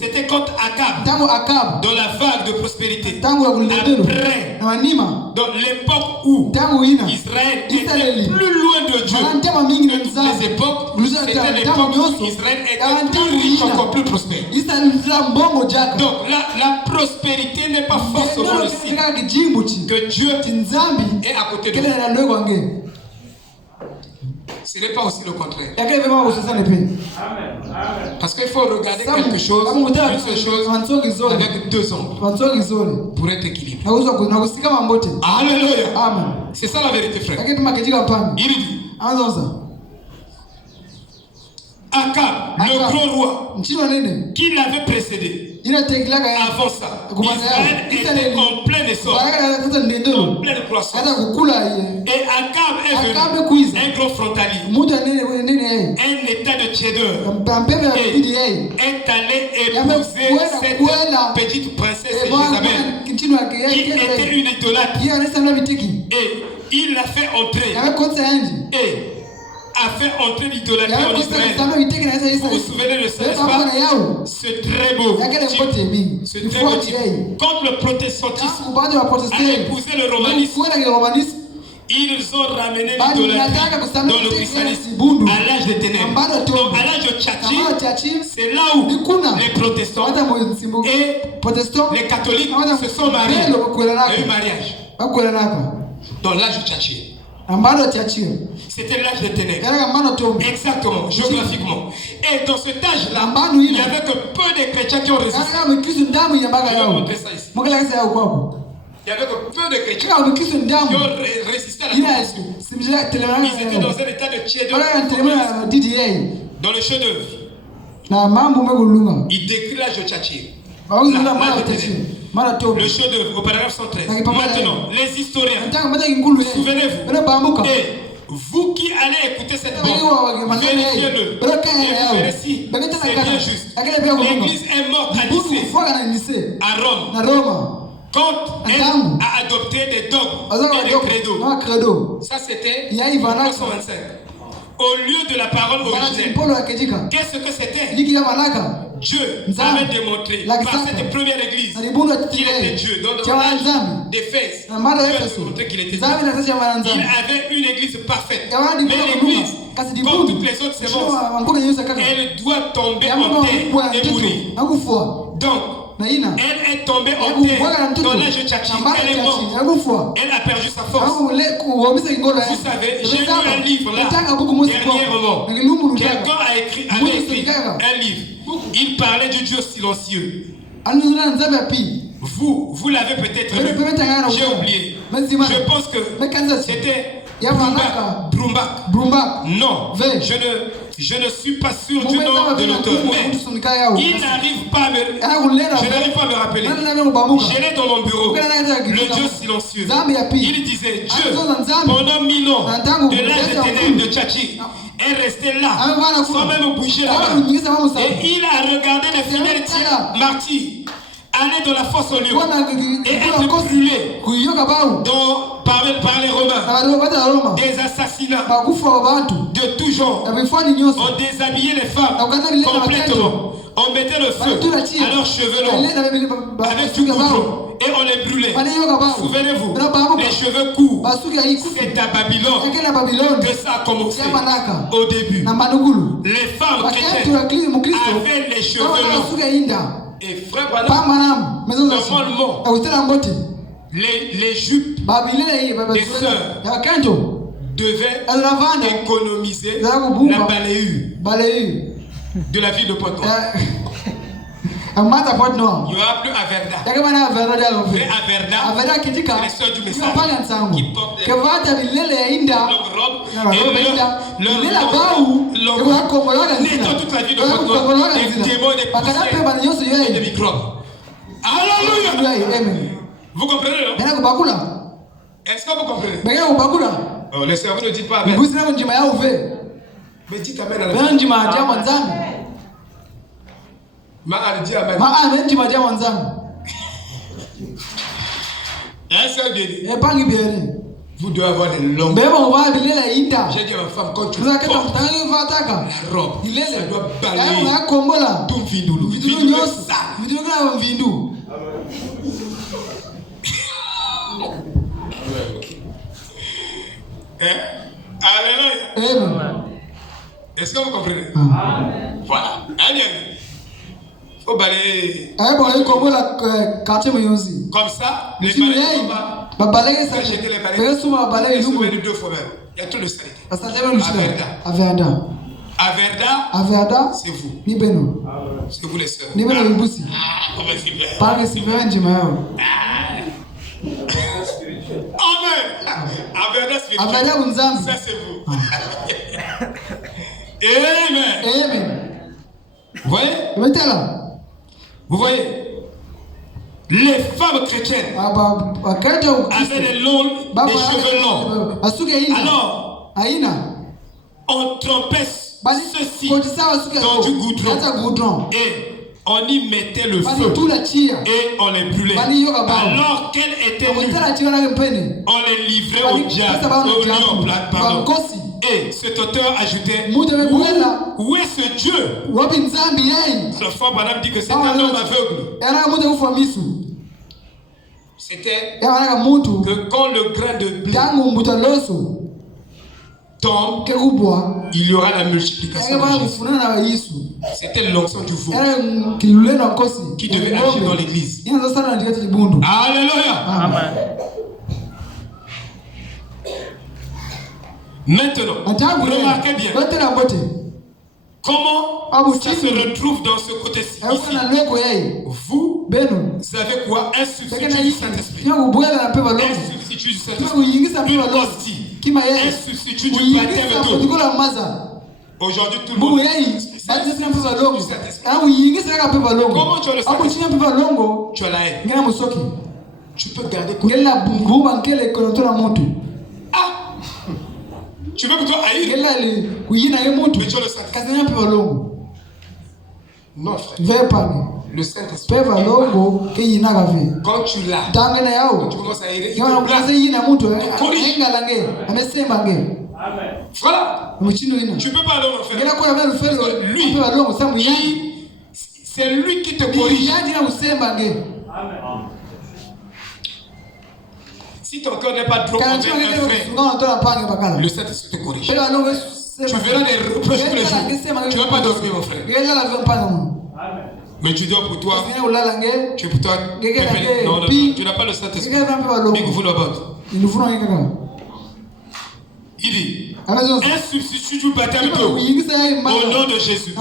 c'était quand Akab, dans la vague de prospérité. Après, dans l'époque où Israël était plus loin de Dieu que toutes les époques, c'était l'époque où Israël était plus riche, encore plus prospère. Donc la prospérité n'est pas forcément le signe que Dieu est à côté de nous. Ce n'est pas aussi le contraire. Parce qu'il faut regarder quelque chose, une seule chose, avec deux angles pour être équilibré. Alléluia. C'est ça la vérité, frère. Il dit Akab, le grand roi, qui l'avait précédé. Avant ça, Israël était en plein essor, en pleine croissance. Et Akab est venu, un gros frontalier, un état de tiédeur, et est allé épouser cette petite princesse Jézabel, qui était une idolâtre. Et il l'a fait entrer. Et a fait entrer l'idolâtrie en Israël. Vous vous souvenez de ça, n'est-ce pas? C'est très beau. C'est très beau. Quand le protestantisme a épousé le romanisme, ils ont ramené l'idolâtrie dans le christianisme à l'âge des ténèbres. Donc à l'âge de Tchatchir, c'est là où les protestants et les catholiques se sont mariés. Il y a eu mariage. Dans l'âge de Tchatchir. C'était l'âge des ténèbres. Exactement, géographiquement. Et dans cet âge-là, il n'y avait que peu de chrétiens qui ont résisté. Je vais montrer ça ici. Il n'y avait que peu de chrétiens qui ont résisté à la conversion. Ils étaient dans un état de tiédeur. Dans le chef-d'œuvre, il décrit l'âge de Tchatchir. Le chef-d'œuvre au paragraphe 113. Maintenant, les historiens, souvenez-vous, et vous qui allez écouter cette bande, vérifiez-le. Et vous verrez si c'est bien juste. L'église est morte à Nicée, à Rome. Quand elle a adopté des dogmes et des credos. Ça c'était en 1925. Au lieu de la parole originelle, qu'est-ce que c'était? Dieu avait démontré par cette première église qu'il était Dieu. Dans l'âge d'Éphèse, Dieu avait démontré qu'il était Dieu. Il avait une église parfaite. Mais l'église, comme toutes les autres semences, elle doit tomber en terre et mourir. Donc, elle est tombée en terre dans l'âge de Tchatchir. Elle est morte. Elle a perdu sa force. Vous savez, j'ai lu un livre là, dernièrement. Quelqu'un avait écrit un livre. Il parlait du Dieu silencieux. Vous l'avez peut-être lu. J'ai oublié. Je pense que c'était Brumbach. Non, je ne suis pas sûr du nom de l'auteur, mais il n'arrive pas à me rappeler. Je l'ai dans mon bureau, le Dieu silencieux. Il disait, Dieu, pendant 1000 ans, de l'âge des ténèbres de Tchatchir, est resté là, sans même bouger là-bas. Et il a regardé les fidèles martyrs aller dans la fosse au lion et être brûlés par les Romains. Des assassinats de tout genre. On déshabillait les femmes complètement. On mettait le feu à leurs cheveux longs avec du goudron et on les brûlait. Souvenez-vous, les cheveux courts, c'est à Babylone que ça a commencé au début. Les femmes chrétiennes avaient les cheveux longs. Et frère Branham, normalement, les jupes des sœurs devaient économiser la balayure de la ville de Porto. Il n'y aura plus Averda. Mais Averda, c'est les sœurs du message qui portent leur robe et leur nettoient toute la ville de Porto des démons, des poussières et des microbes. Alléluia! Vous comprenez, non? Est-ce que vous comprenez? Oh, les cerveaux ne dites pas amen. Mais dites amen. Vous devez avoir des longues. J'ai dit à ma femme, quand tu portes la robe, ça doit balayer tout Vindoulou. Vindoulou est ça. Alléluia. Est-ce que vous comprenez? Voilà. Il faut balayer. Comme ça, les balais vont jeter les balais. Ils sont venus 2 fois même. Il y a tout le saleté. Averda, c'est vous. C'est vous les sœurs. Amen. Averda spirituel. Ça c'est vous. Amen. Vous voyez? Vous voyez? Les femmes chrétiennes avaient des cheveux longs. Alors, on trempait ceci dans du goudron et on y mettait le feu et on les brûlait. Alors qu'elles étaient nues, on les livrait au diable, au lion, pardon. Et cet auteur ajoutait, où est ce Dieu? Le frère Branham dit que c'était un homme aveugle. C'était que quand le grain de blé tombe, il y aura la multiplication de Jésus. C'était l'onction du veau qui devait agir dans l'église. Alléluia. Amen. Maintenant, remarquez bien comment ça se retrouve dans ce côté-ci. Vous savez quoi? Un substitut du Saint-Esprit. Un substitut du Saint-Esprit. Une hostie. Un substitut du baptême d'eau. Aujourd'hui, tout le monde c'est un substitut du Saint-Esprit. Comment tu as le Saint-Esprit? Tu as la haine. Tu peux garder quoi? Tu veux que toi haïr? Mais tu as le Saint-Esprit. Non, frère. Le Saint-Esprit. Quand tu l'as, tu commences à haïr. Voilà. Tu peux pas aller en enfer. Lui, c'est lui qui te corrige. Si ton cœur n'est pas droit envers un frère, le Saint-Esprit te corrige. Tu verras des reproches tous les jours. Tu ne vas pas dormir, mon frère. Mais tu dors pour toi. Tu es pour toi. Non, tu n'as pas le Saint-Esprit. Il dit, un substitut du baptême d'eau au nom de Jésus.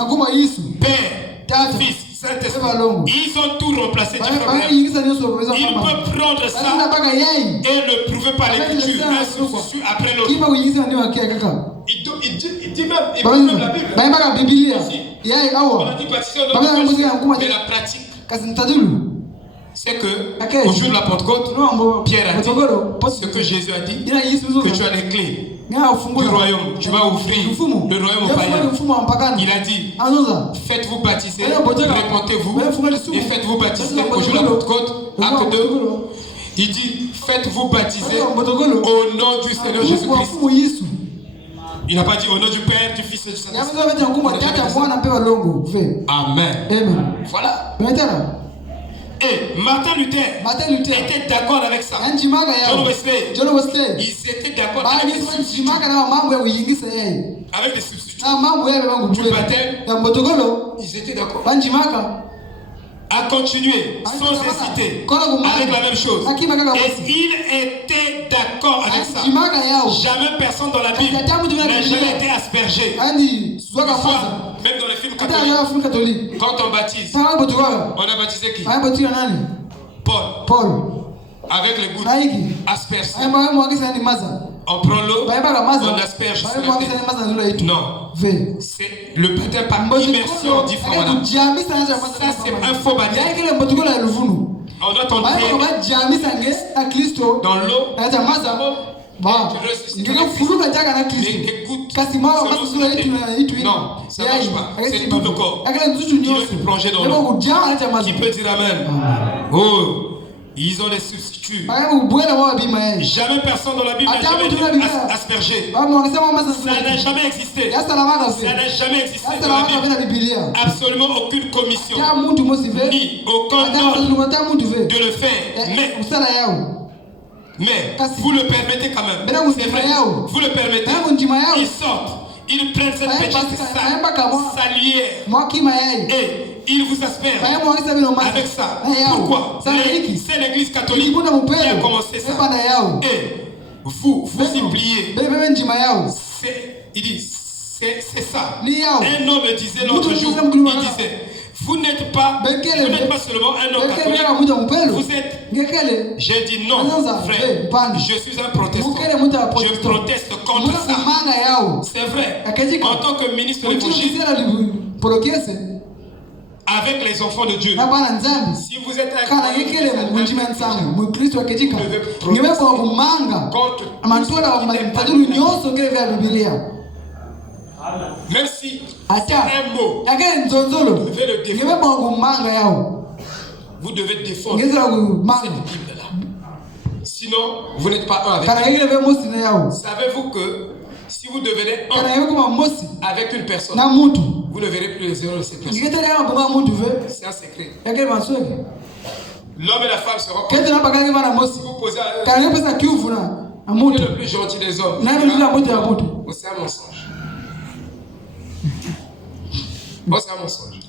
Père, Fils, Saint-Esprit. Ils ont tout remplacé différemment. Il peut prendre ça et le prouver par l'écriture. Un substitut après l'autre. Il dit même, il peut même la Bible. On a dit baptiser au nom de Jésus. Mais la pratique, c'est que au jour de la Pentecôte, Pierre a dit ce que Jésus a dit, que tu as les clés du royaume, tu vas ouvrir le royaume au païen. Il a dit, faites-vous baptiser, répentez-vous et faites-vous baptiser au jour de la Pentecôte. Acte 2, il dit, faites-vous baptiser au nom du Seigneur Jésus-Christ. Il n'a pas dit au nom du Père, du Fils et du Saint-Esprit. Amen. Voilà. Et Martin Luther était d'accord avec ça. John Wesley, ils étaient d'accord avec les substituts. Avec les substituts. Du baptême, ils étaient d'accord. À continuer sans hésiter avec la même chose. Et il était d'accord avec ça. Jamais personne dans la Bible n'a jamais été aspergé. Même dans les films catholiques, quand on baptise, on a baptisé qui? Paul. Avec les gouttes aspergées. On prend l'eau, on asperge sur la tête. Non. C'est le baptême par immersion, dit Frère. Ça, c'est un faux baptême. On doit tomber dans l'eau. Les gouttes. Non, ça ne marche pas. C'est tout le corps qui doit se plonger dans l'eau. Qui peut dire Amen? Oh, ils ont des substituts. Jamais personne dans la Bible n'a jamais été aspergé. Ça n'a jamais existé. Ça n'a jamais existé dans la Bible. Absolument aucune commission, ni aucun ordre de le faire. Mais vous le permettez quand même. C'est vrai. Vous le permettez. Ils sortent. Ils prennent cette petite salière et ils vous aspergent avec ça. Pourquoi? C'est l'église catholique qui a commencé ça. Et vous y pliez. Il dit, c'est ça. Un homme disait l'autre jour, il disait, vous n'êtes pas seulement un homme catholique, vous êtes... J'ai dit non, frère, je suis un protestant. Je proteste contre ça. C'est vrai. En tant que ministre de l'évangile, avec les enfants de Dieu, si vous êtes un même si c'est un mot, vous devez le défendre. Vous devez défendre cette Bible-là. Sinon, vous n'êtes pas un avec elle. Savez-vous que si vous devenez un avec une personne, vous ne verrez plus les erreurs de cette personne. C'est un secret. L'homme et la femme seront comme si vous posez à eux, le plus gentil des hommes. C'est un mensonge. C'est un mensonge.